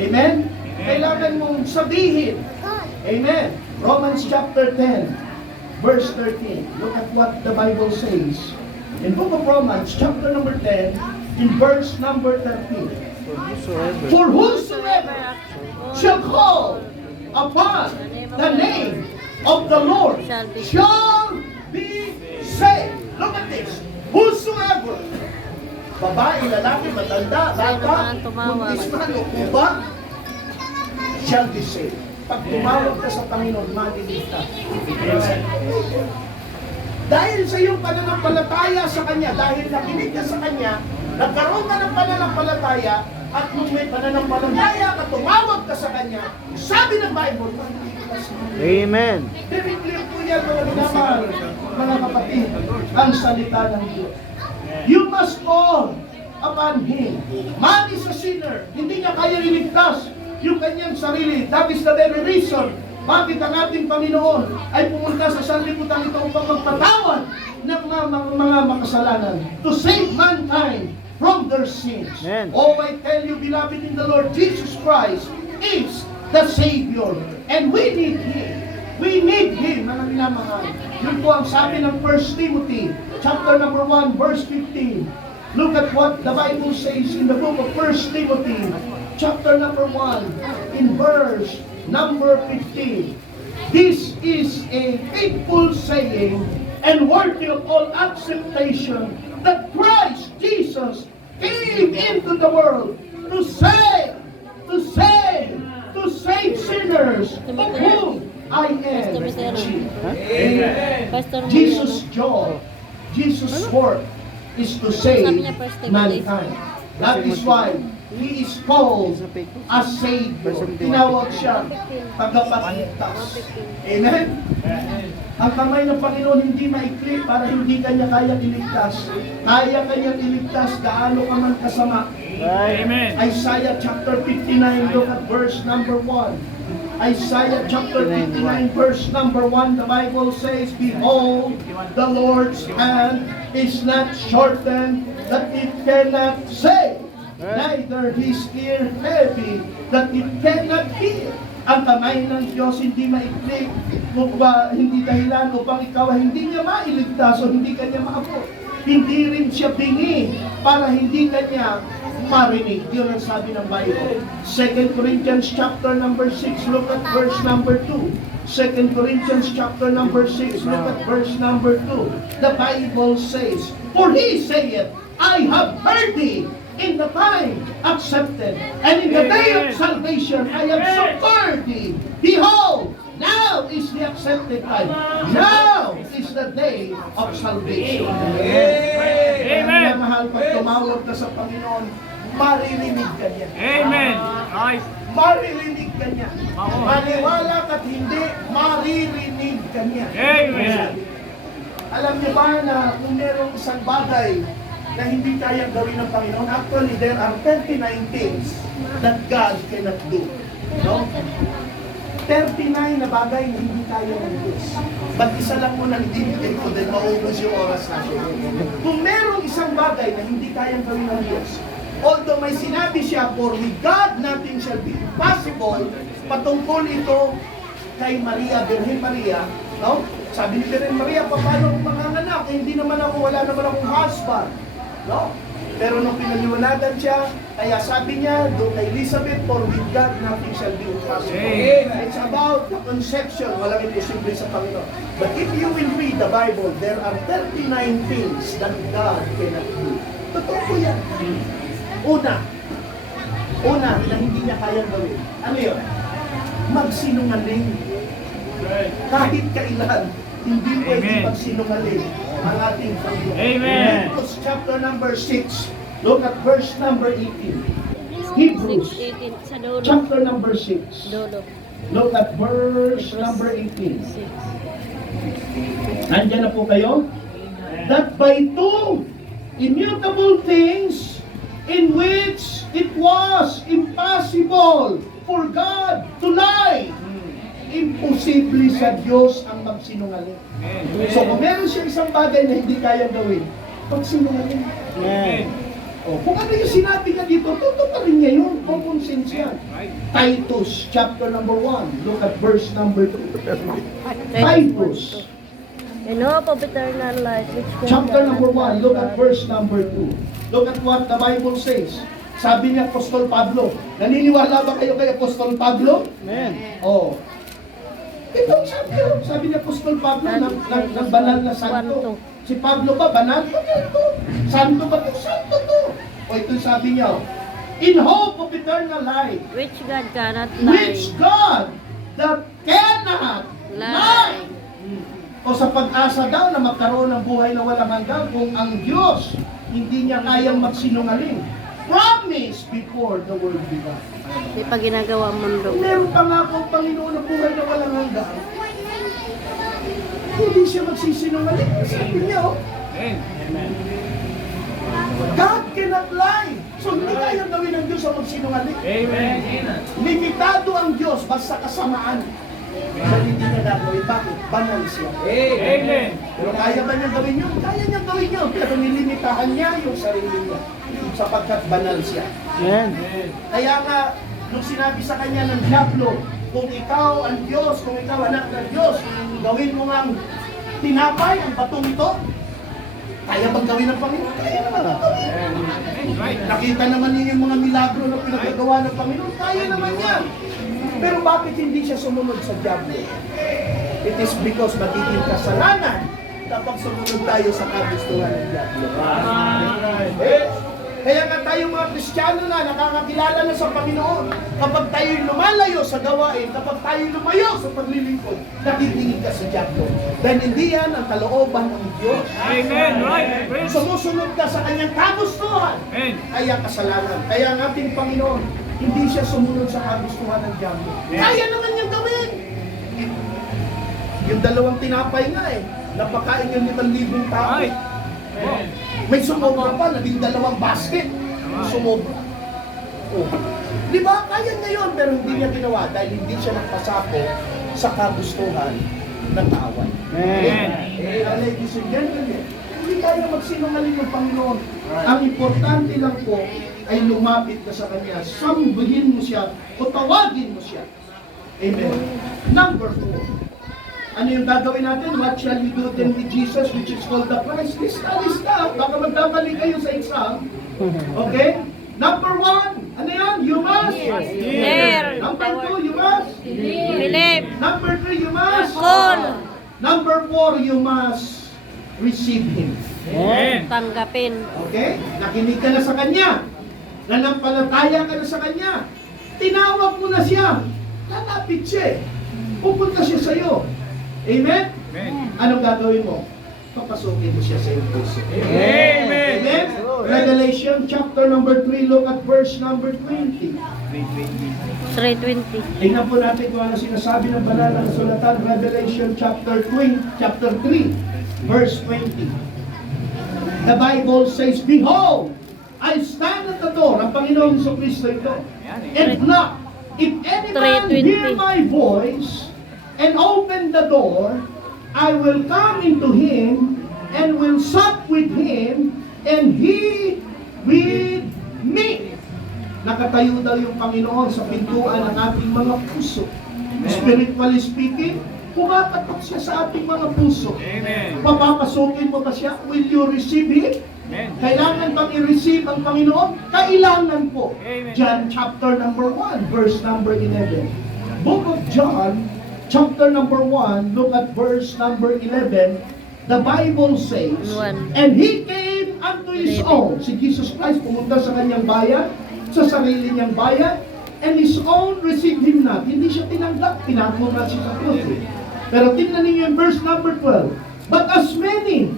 Amen? Kailangan mong sabihin. Amen. Romans chapter 10, verse 13. Look at what the Bible says. In book of Romans, chapter number 10, in verse number 13. Whosoever. For whosoever shall call upon the name of the Lord shall be saved. Look at this. Whosoever, babae, lalaki, matanda, bata, buntis man o kuba, shall be saved. Pag tumawag ka sa Panginoon, maliligtas. Dahil sa iyong pananampalataya sa Kanya, dahil nakinig ka sa Kanya, nagkaroon ka ng pananampalataya, at nung may pananampalataya ka, tumawag ka sa Kanya, sabi ng Bible, maliligtas ka. Amen. Very clear po yan, mga minamahal, mga kapatid, ang salita ng Diyos. You must call upon Him. Man is a sinner. Hindi niya kaya iligtas yung kanyang sarili. That is the very reason bakit ang ating Panginoon ay pumunta sa sanlibutan ito upang magpatawad ng mga makasalanan. To save mankind from their sins. Amen. Oh, I tell you, beloved in the Lord, Jesus Christ is the Savior. And we need Him. We need Him, mga minamahal. Yun po ang sabi ng 1 Timothy, chapter number 1, verse 15. Look at what the Bible says in the book of 1 Timothy, chapter number 1, in verse number 15. This is a faithful saying and worthy of all acceptation that Christ Jesus came into the world to save sinners, of whom I am the chief. Pastor mo Jesus' job, Jesus' work is to save Sabi niya, First Timothy. mankind. That is why He is called a Savior. Tinawag siya tagapagligtas. Amen? Ang kamay ng Panginoon hindi maikli para hindi kanya kaya iligtas. Kaya kanyang iligtas gaano ka man kasama. Right. Amen. Isaiah chapter 59, look at verse number 1. Isaiah chapter 59, verse number 1, the Bible says, Behold, the Lord's hand is not shortened that it cannot save, neither his ear heavy that it cannot hear. Ang kamay ng Diyos hindi maikli, hindi dahilan upang ikaw ay hindi niya mailigtas o hindi kanya maabot. Hindi rin siya bingi para hindi kanya marinig. Yun ang sabi ng Bible. 2 Corinthians chapter number 6, look at verse number 2. 2 Corinthians chapter number 6, look at verse number 2. The Bible says, "For he saith, I have heard thee in the time accepted, and in the day of salvation I have succored thee. Behold, now is the accepted time. Now is the day of salvation." Kaya mga mahal, pag tumawag ka sa Panginoon, maririnig ka niya. Amen. Right. Maririnig ka niya. Maniwala ka't hindi, maririnig ka niya. Amen. Alam niyo ba na kung merong isang bagay na hindi kayang gawin ng Panginoon, actually there are 39 things that God cannot do. No? 39 na bagay na hindi kaya ng Diyos. Ba't isa lang mo nang ibibigay ko dahil maubos yung oras natin. Kung merong isang bagay na hindi kayang gawin ng Diyos, although may sinabi siya, "For with God nothing shall be impossible," patungkol ito kay Maria, Birhen Maria, no? Sabi ni Birhen Maria, paano kung manganganak? Eh, hindi naman ako, wala naman akong husband. No? Pero nung pinaliwanagan siya, kaya sabi niya, doon kay Elizabeth, "For with God nothing shall be impossible." It's about the conception, walang imposible sa Panginoon. But if you will read the Bible, there are 39 things that God cannot do. Totoo po yan. Una na hindi niya kayang gawin. Ano yun? Magsinungaling. Kahit kailan, hindi pwede Amen. magsinungaling ang ating Panginoon. Amen. Hebrews chapter number 6, look at verse number 18. Hebrews 6:18 sa dulo. chapter number 6, Dulo. look at verse number 18. 6. Nandiyan na po kayo? That by two immutable things in which it was impossible for God to lie. Imposible sa Diyos ang magsinungaling. So kung meron siya isang bagay na hindi kayang gawin, magsinungaling. Amen. O, kung ano yung sinabi niya dito, totoo pa rin niya yun. Common sense yan. Titus chapter number 1, look at verse number 2. Titus And hope of eternal life, which chapter number 1, look at verse number 2. Look at what the Bible says. Sabi niya, Apostol Pablo, naniniwala ba kayo kay Apostol Pablo? Amen. Oh. Ito sabi niya, Apostol Pablo, ng banal na santo. Si Pablo ba, banal? Ito. Santo ba ito? Santo to. O ito sabi niya, in hope of eternal life, which God cannot lie. which God that cannot lie. O sa pag-asa daw na magkaroon ng buhay na walang hanggan kung ang Diyos hindi niya kayang magsinungaling. Promise before the world began. Di pa ginagawa ang mundo. Meron pa nga akong Panginoon na buhay na walang hanggan. Hindi siya magsisinungaling. Sabi niya, oh, God cannot lie. So hindi kayang gawin ng Diyos ang magsinungaling. Amen. Limitado ang Diyos basta kasamaan. So hindi niya gagawin. Bakit? Banal siya. Amen. Pero kaya ba niyang gawin yun? Kaya niyang gawin yun. Pero nilimitahan niya yung sarili niya. Sapagkat banal siya. Amen. Kaya nga, nung sinabi sa kanya ng Diablo, kung ikaw ang Diyos, kung ikaw anak ng Diyos, gawin mo ngang tinapay ang batong ito. Kaya bang gawin ng Panginoon? Kaya naman ang gawin. Nakita naman niyo yung mga milagro na pinagagawa ng Panginoon. Kaya naman yan. Pero bakit hindi siya sumunod sa Diablo? It is because magiging kasalanan kapag sumunod tayo sa kagustuhan ng Diablo. Kaya nga tayo mga Kristiyano na nakakakilala na sa Panginoon, kapag tayo'y lumalayo sa gawain, kapag tayo'y lumayo sa paglilingkod, nakikinig ka sa Diablo. Dahil hindi yan ang kalooban ng Diyos. Amen. Right. Praise. Sumusunod ka sa kanyang kagustuhan, Amen. kaya kasalanan. Kaya ang ating Panginoon, hindi siya sumunod sa kagustuhan ng Diablo. Kaya naman niyang gawin. Yung dalawang tinapay nga napakain yung 5,000 tao. Right. Oh. May sumobra pa, 12 basket. Sumobra. Oh. Di ba? Kaya niya yun, pero hindi niya ginawa dahil hindi siya nagpasako sa kagustuhan ng tao. Amen. Ladies and gentlemen, hindi tayo magsinungaling ng Panginoon. Ang importante lang po ay lumapit ka sa Kanya, sambahin mo siya o tawagin mo siya. Amen. Number 4. Ano yung gagawin natin? What shall we do then with Jesus, which is called the Christ? Lista. Baka magkamali kayo sa exam. Okay? Number 1, ano yun? You must. Hear. Number 2, you must. Believe. Number 3, you must. Call. Number 4, you must receive Him. Amen. Tanggapin. Okay? Nakinig ka na sa Kanya. Nanampalataya ka na sa Kanya. Tinawag mo na siya. Lalapit siya. Pupunta siya sa iyo. Amen? Amen. Anong gagawin mo? Papasukin mo siya sa iyong puso. Amen. Amen? Revelation chapter number 3, look at verse number 20. 3:20. Tingnan po natin kung ano sinasabi ng banal na kasulatan. Revelation chapter 3, verse 20. The Bible says, Behold, I stand at the door. Ang Panginoong Kristo ito. And knock. If any man 3:20. hear my voice and open the door, I will come into him and will sup with him and he with me. Nakatayo daw yung Panginoon sa pintuan ng ating mga puso. Spiritually speaking, pumakatok siya sa ating mga puso. Amen. Papapasukin mo ba siya? Will you receive Him? Amen. Kailangan bang i-receive ang Panginoon? Kailangan po. Amen. John chapter number 1, verse number 11. Book of John, chapter number 1, look at verse number 11. The Bible says, One. And He came unto His own. Si Jesus Christ pumunta sa kanyang bayan, sa sarili niyang bayan, and His own received Him not. Hindi siya tinanggap, tinapon na siya sa krus. Pero tingnan ninyo yung verse number 12. But as many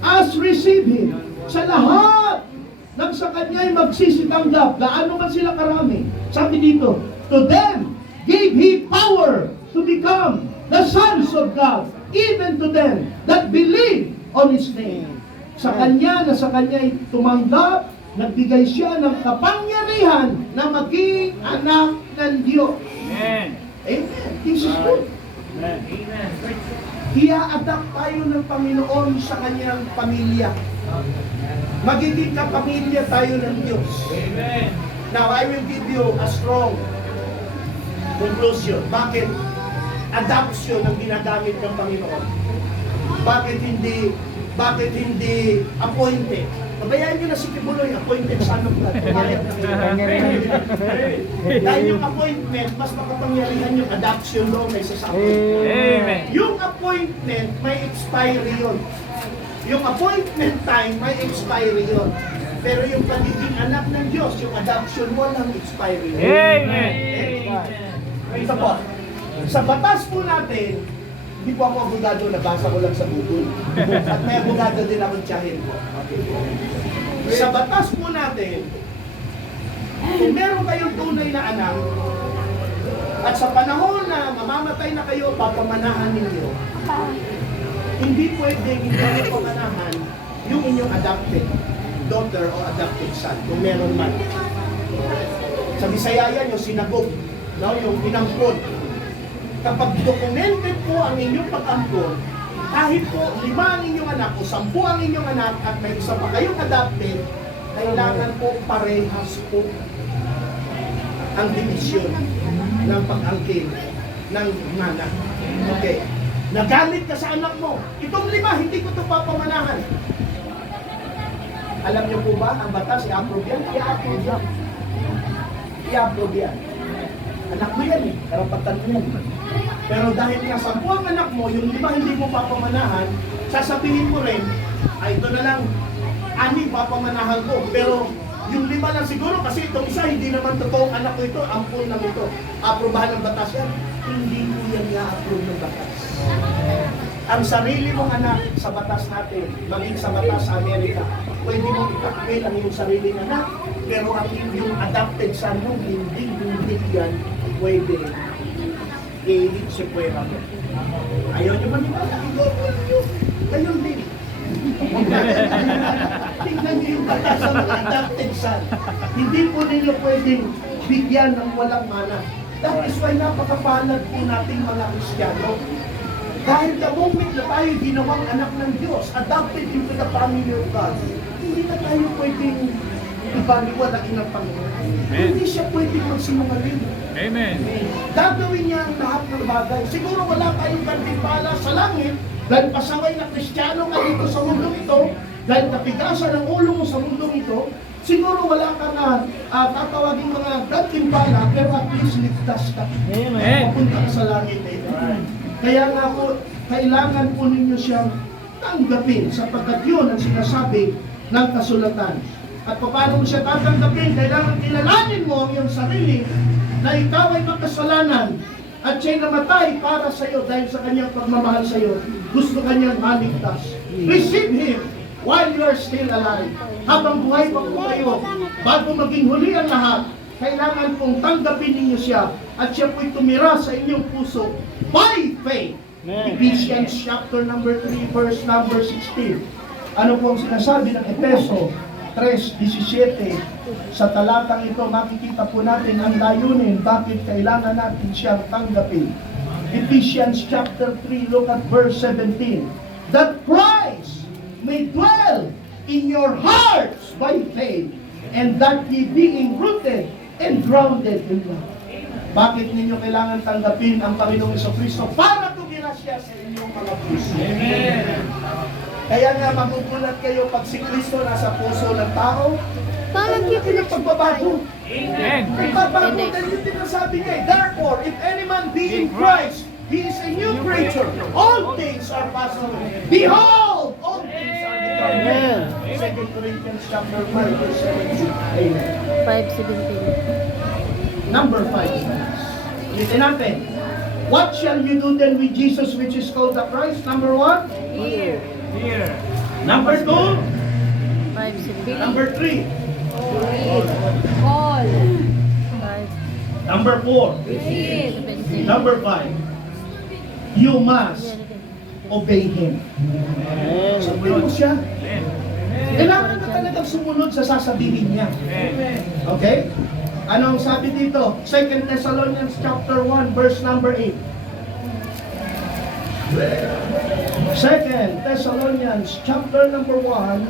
as receive Him, sa lahat ng sa Kanya'y magsisitanggap, gaano man sila karami. Sabi dito, to them gave He power to become the sons of God, even to them that believe on His name. Sa Kanya na sa Kanya'y tumanggap, nagbigay siya ng kapangyarihan na maging anak ng Diyos. Amen. Amen. This is good. Ia-adapt tayo ng Panginoon sa kanyang pamilya. Magiging kapamilya tayo ng Diyos. Amen. Now, I will give you a strong conclusion. Bakit adoption ang ginagamit ng Panginoon? Bakit hindi appointed? Pabayaan nyo na si Kibuloy, appointed son of God. Bakit? Dahil yung appointment, mas makapangyarihan yung adoption doon kaysa sa appointment. Amen. Yung appointment, may expiry yun. Yung appointment time, may expiry yun. Pero yung pagiging anak ng Diyos, yung adoption, walang expiry yun. Amen. Ito po, sa batas po natin, hindi po ako abogado, nabasa ko lang sa Google. At may abogado din akong tiyahin po. Sa batas po natin, kung meron kayong tunay na anak, at sa panahon na mamamatay na kayo, papamanahan ninyo, hindi pwedeng hindi nyo pamanahan yung inyong adopted daughter o adopted son, kung meron man. Sa Bisaya yan, yung sinagog, no? Yung inampon. Kapag documented po ang inyong pag-ampon, kahit po 5 ang inyong anak o 10 ang inyong anak at may isa pa kayong adopted, kailangan po parehas po ang division ng pag-angkin ng anak. Okay. Nagalit ka sa anak mo. Itong 5, hindi ko ito papamanahan. Alam niyo po ba, ang batas, i-approve yan? I-approve yan. I-approve yan. Anak mo yan eh. Karapatan mo yan. Pero dahil nga 10 ang anak mo, yung 5 hindi mo papamanahan, sasabihin mo rin, ay ito na lang, 6 papamanahan ko. Pero yung 5 lang siguro, kasi itong isa, hindi naman totoong anak ko ito, ampun lang ito. Aprobahan ng batas yan. Hindi mo yan i-approve ng batas. Ang sarili mong anak sa batas natin, maging sa batas sa Amerika, pwede mong ipakmil ang iyong sariling anak, pero ang yung adopted son mo, hindi yan pwede i-sepuera mo. Ayaw nyo maniwala, i-govern nyo. Gayon din. Tingnan nyo yung batas sa mga adopted son. Hindi po nila pwedeng bigyan ng walang mana. That is why napakapalad po nating mga Kristiyano. Dahil the moment na tayo ginawang anak ng Diyos, adopted into the family of God, hindi na tayo pwedeng ibaliwalain ng Panginoon. Hindi siya pwedeng magsinungaling. Amen. Gagawin niya ang lahat ng bagay. Siguro wala tayong gantimpala sa langit dahil pasaway na Kristiyano ka dito sa mundong ito, dahil kapigasan ng ulo mo sa mundong ito, Siguro wala ka na tatawagin mga gantimpala, pero at least ligtas ka. Amen. Papunta ka sa langit. Kaya nga po, kailangan po ninyo siyang tanggapin sapagkat yun ang sinasabi ng kasulatan. At paano mo siya tatanggapin? Kailangan kilalanin mo ang iyong sarili na ikaw ay makasalanan at siya'y namatay para sa iyo dahil sa kanyang pagmamahal sa iyo. Gusto kanyang maligtas. Receive Him while you are still alive. Habang buhay pa po kayo, bago maging huli ang lahat, kailangan pong tanggapin ninyo siya at siya po'y tumira sa inyong puso by faith. Ephesians chapter number 3, verse number 16. Ano po ang sinasabi ng Efeso 3:17? Sa talatang ito, makikita po natin ang layunin, bakit kailangan natin siyang tanggapin. Ephesians chapter 3, look at verse 17. That Christ may dwell in your hearts by faith, and that ye being rooted and grounded in love. Bakit ninyo kailangan tanggapin ang Panginoong Jesucristo? Para tumira siya sa inyong mga puso. Amen. Kaya nga magugulat kayo pag si Kristo nasa puso ng tao. Parang Ano natin ang pagbabago? Amen. Nagbabago dahil yung tinasabi niya. Therefore, if any man be in Christ, he is a new creature. All things are passed away. Behold, all things are become new. 2 Corinthians chapter 5, verse 17. Amen. 5:17. Number 5. Ulitin natin. What shall you do then with Jesus which is called the Christ? Number 1. Here. Number 2. 5:17. Number 3. Call. 5:17. Number 4. Number 5. You must obey Him. Sundin mo siya. Kailangan ka talagang sumunod sa sasabihin niya. Okay? Anong sabi dito? 2 Thessalonians chapter 1, verse number 8. 2 Thessalonians chapter number 1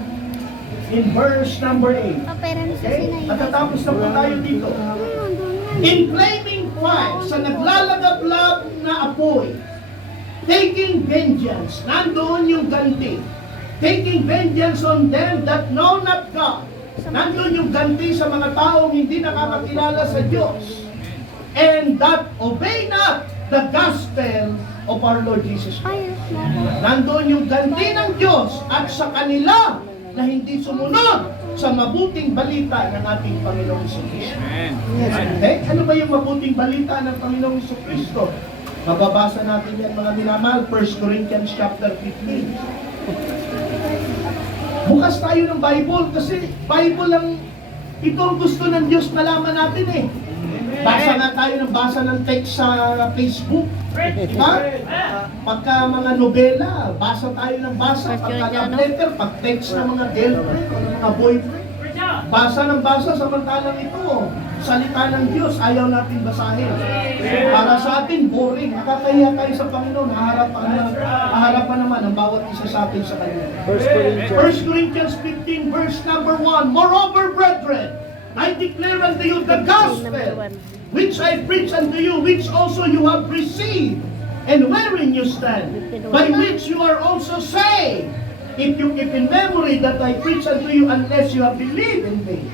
in verse number 8. Okay? At tatapos na po tayo dito. In flaming fire, sa naglalagablab na apoy, taking vengeance, nandoon yung ganti. Taking vengeance on them that know not God. Nandun yung ganti sa mga taong hindi nakakakilala sa Diyos. And that obey not the gospel of our Lord Jesus Christ. Nandun yung ganti ng Diyos at sa kanila na hindi sumunod sa mabuting balita ng ating Panginoong Jesucristo. Okay? Ano ba yung mabuting balita ng Panginoong Jesucristo? Mababasa natin yan mga minamahal, 1 Corinthians chapter 15. Bukas tayo ng Bible kasi Bible lang ito ang gusto ng Diyos malaman natin eh. Basa nga tayo ng basa ng text sa Facebook. Diba? Pagka mga nobela, basa tayo ng basa. Pagka love letter, pag text ng mga girlfriend o mga boyfriend. Basa ng basa, samantalang ito, salita ng Diyos, ayaw natin basahin. Para sa atin, boring. Nakakahiya tayo sa Panginoon. Haharapan naman ang bawat isa sa atin sa Kanya. 1 Corinthians 15, verse number 1. Moreover, brethren, I declare unto you the gospel, which I preach unto you, which also you have received, and wherein you stand, by which you are also saved, if you keep in memory that I preach unto you, unless you have believed in me.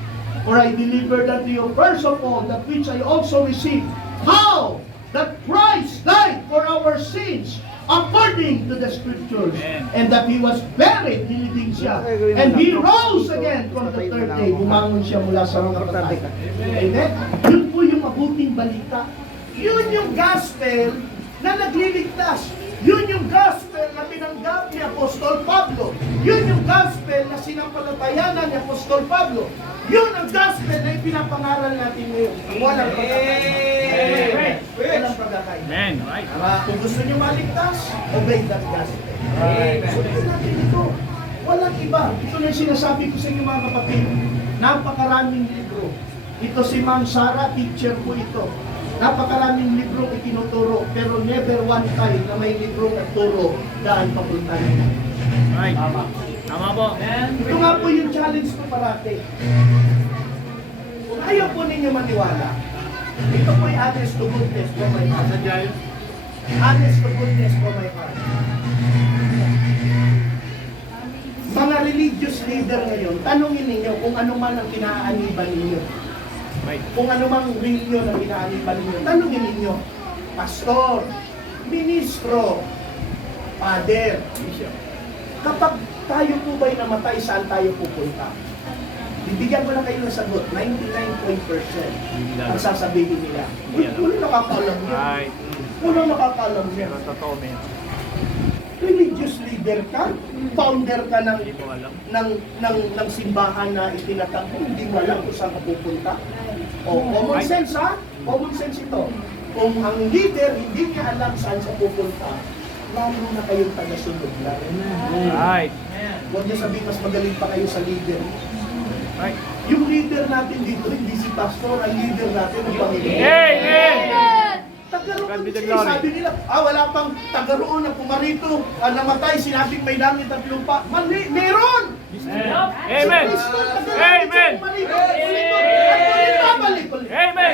For I delivered unto you first of all that which I also received, how that Christ died for our sins according to the Scriptures, and that He was buried, nilibing siya, and He rose again from the third day, bumangon siya mula sa mga patay. Amen? Yun po yung mabuting balita. Yun yung gospel na nagliligtas. Yun yung gospel na tinanggap ni Apostol Pablo. Yun yung gospel na sinampalatayanan ni Apostol Pablo. Yun ang gospel na ipinapangaral natin ngayon. Walang pagkakaiba. Walang pagkakaiba. Amen. Right. Kung gusto nyo maligtas, obey that gospel. Sundin natin ito. Walang iba. Ito na yung sinasabi ko sa inyo mga kapatid. Napakaraming libro. Ito si Ma'am Sara, teacher po ito. Napakaraming librong itinuturo, pero never one time na may librong nagturo daan papunta niya. Right. Tama po. Ito nga po yung challenge ko parati. Kung ayaw po ninyo maniwala, ito po yung honest to goodness for my heart. Honest to goodness for my heart. Mga religious leader ngayon, tanungin ninyo kung ano man ang kinaaniban ninyo. Right. Kung ano mang religion ang kinaaniban ninyo, tanungin ninyo. Pastor, ministro, father, kapag tayo po ba'y namatay, saan tayo pupunta? Bibigyan ko na kayo ng sagot, 99% ang sasabihin nila. Wala nakakaalam niya. Right. Wala nakakaalam niya. Pero totoo, men. Religious leader ka, founder ka ng Hindi ko alam. ng simbahan na itinatangko, hindi mo alam kung saan ka pupunta. O, common sense ha? Common sense ito. Kung ang leader hindi niya alam saan siya pupunta, lalo na kayong taga-sunod lang. Right. Huwag niya sabihin mas magaling pa kayo sa leader. Right. Yung leader natin dito, hindi si pastor, ang leader natin ang Panginoon. Amen! Tagaroon God be the kasi, glory. sabi nila, wala pang tagaroon na pumarito, namatay, sinabing may langit at lupa. Mali, meron! Amen! Kristo, tagaroon Amen! siya pumarito. Ulit, babalik ulit. Amen!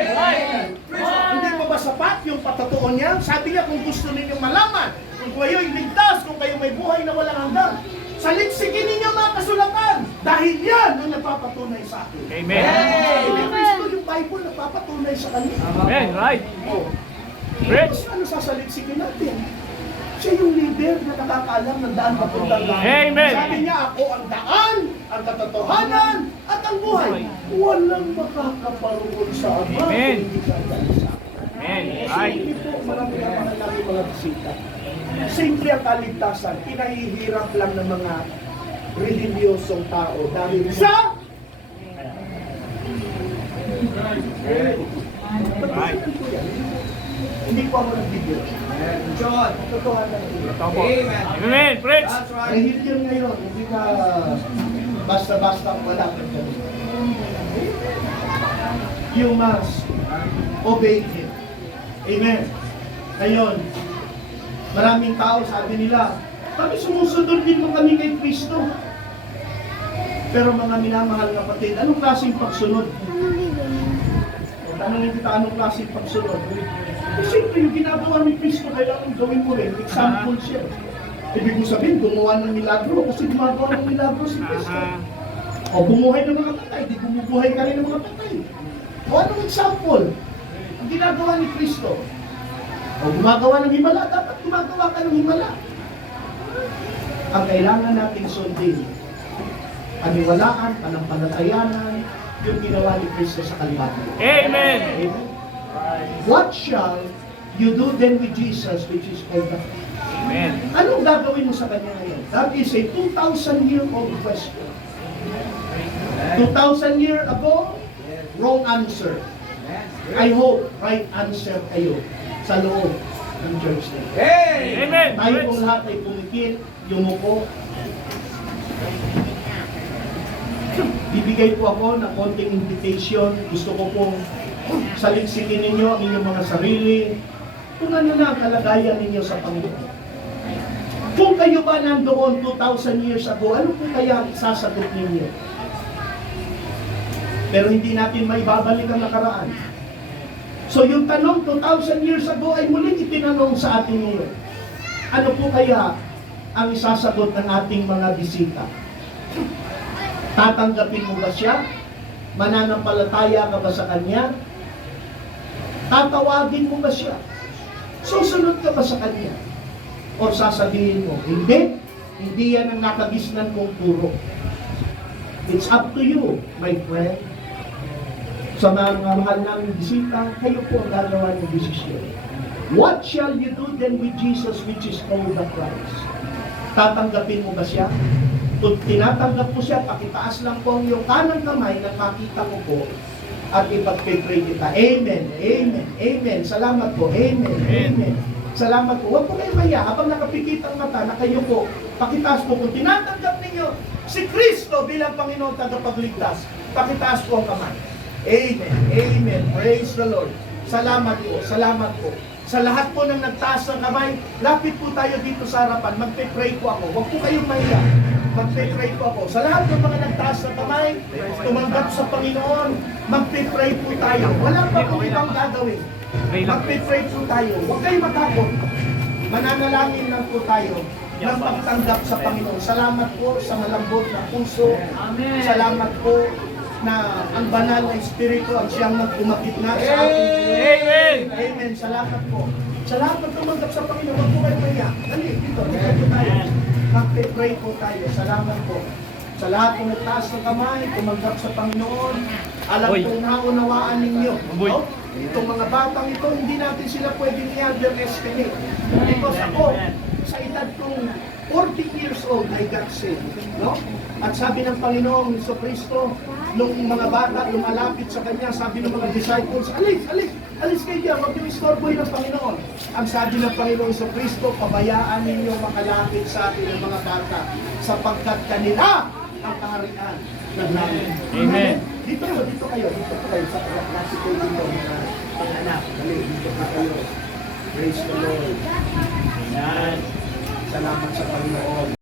Hindi pa ba sapat yung patotoo niya? Sabi niya, kung gusto ninyong malaman, kung kayo'y ligtas, kung kayo may buhay na walang hanggan, saliksikin ninyo mga kasulatan. Dahil yan ang nagpapatunay sa akin. Amen! Hindi Kristo yung Bible nagpapatunay sa kanya. Amen! Right! Oh. Rich! Ano sasaliksikin natin? Siya yung leader na nakakaalam ng daan papuntang langit. Amen. Sabi niya, ako ang daan, ang katotohanan, at ang buhay. Walang makakaparoon sa Ama. Amen. kung hindi ka dahil sa akin. Amen! Kasi Right! hindi po marami na pangalangin mga bisita. Simple ang kaligtasan, pinahihirap lang ng mga relihiyosong tao dahil sa Right. hindi po ako nagbibiro. John, totohanan ng iyo. Totoo po. Amen! Preach! Religion ngayon, hindi ka basta-basta wala kang ganun. You must obey Him. Amen. Ngayon, maraming tao sabi nila, kami sumusunod din mo kami kay Kristo. Pero mga minamahal na kapatid, anong klaseng pagsunod? Tanongin kita, anong klaseng pagsunod? Siyempre, yung ginagawa ni Kristo, kailangan gawin mo rin. Example siya. Ibig mo sabihin, gumawa ng milagro kasi gumagawa ng milagro si Kristo. O bumuhay ng mga patay, di bumubuhay ka rin ng mga patay. O anong example? Ang ginagawa ni Kristo. O gumagawa ng himala, dapat gumagawa ka ng himala. Ang kailangan nating sundin, paniwalaan, panampalatayanan, yung ginawa ni Kristo sa Kalbaryo. Amen! Amen. What shall you do then with Jesus, which is called the Father? Amen! Anong gagawin mo sa Kanya ngayon? That is a 2,000-year-old question. 2,000 years ago, wrong answer. I hope right answer kayo sa loob ng church na. Amen! Tayo Preach! pong lahat ay pumikit, yumuko. Bibigay po ako ng konting invitation. Gusto ko pong saliksikin ninyo ang inyong mga sarili. Kung ano na ang kalagayan ninyo sa Panginoon. Kung kayo ba nandoon 2,000 years ago, ano po kaya ang sasagot ninyo? Pero hindi natin maibabalik ang nakaraan. So yung tanong 2,000 years ago ay muling itinanong sa atin ngayon. Ano po kaya ang isasagot ng ating mga bisita? Tatanggapin mo ba siya? Mananampalataya ka ba sa Kanya? Tatawagin mo ba siya? Susunod ka ba sa Kanya? O sasabihin mo, hindi, hindi yan ang nakagisnan kong turo. It's up to you, my friend. Sa mga mahal naming bisita, kayo po ang gagawa ng desisyon. What shall you do then with Jesus, which is called the Christ? Tatanggapin mo ba siya? Kung tinatanggap mo siya, pakitaas lang po ang iyong kanang kamay na makita mo po at ipag-pray kita. Amen, amen, amen. Salamat po, amen, amen. Salamat po. Huwag po kayo maya. Habang nakapikit ang mata na kayo po, pakitaas po. Kung tinatanggap ninyo si Kristo bilang Panginoon tagapagligtas, pakitaas po ang kamay. Amen, amen. Praise the Lord. Salamat po, salamat po. Sa lahat po ng nagtaas ng kamay, lapit po tayo dito sa harapan. Magpe-pray po ako. Huwag po kayong mahiya. Magpe-pray po ako. Sa lahat ng mga nagtaas ng kamay, tumanggap sa Panginoon, magpe-pray po tayo. Wala pa po ibang gagawin. Magpe-pray po tayo. Huwag kayong matakot. Mananalangin lang po tayo. niya ng ang balas. pagtanggap sa Panginoon. Salamat po sa malambot na puso. Salamat po na ang banal na Espiritu ang siyang nagpumakit na sa ating Amen! Amen. Salamat po. Salamat tumanggap sa Panginoon. Huwag po kayo maya. Dali, dito. Dito tayo. Magpe-pray po tayo. Salamat po. Sa lahat ng nagtaas ng kamay, tumanggap sa Panginoon. Alam Hoy. kong naunawaan ninyo. Hoy. No? Itong mga batang ito, hindi natin sila pwedeng i-underestimate. Because ako, sa edad kong 40 years old, I got saved. No? At sabi ng Panginoong Jesucristo, nung mga bata lumalapit sa Kanya, sabi ng mga disciples, alis, alis, alis kayo dyan, huwag yung istorbohin ng Panginoon. Ang sabi ng Panginoong Jesucristo, pabayaan ninyo makalapit sa akin ng mga bata, sapagkat kanila ang kaharian ng langit. Amen. Dito kayo sa klase ko dito, mga anak, dali, dito pa kayo. Praise the Lord. Amen. Salamat sa Panginoon.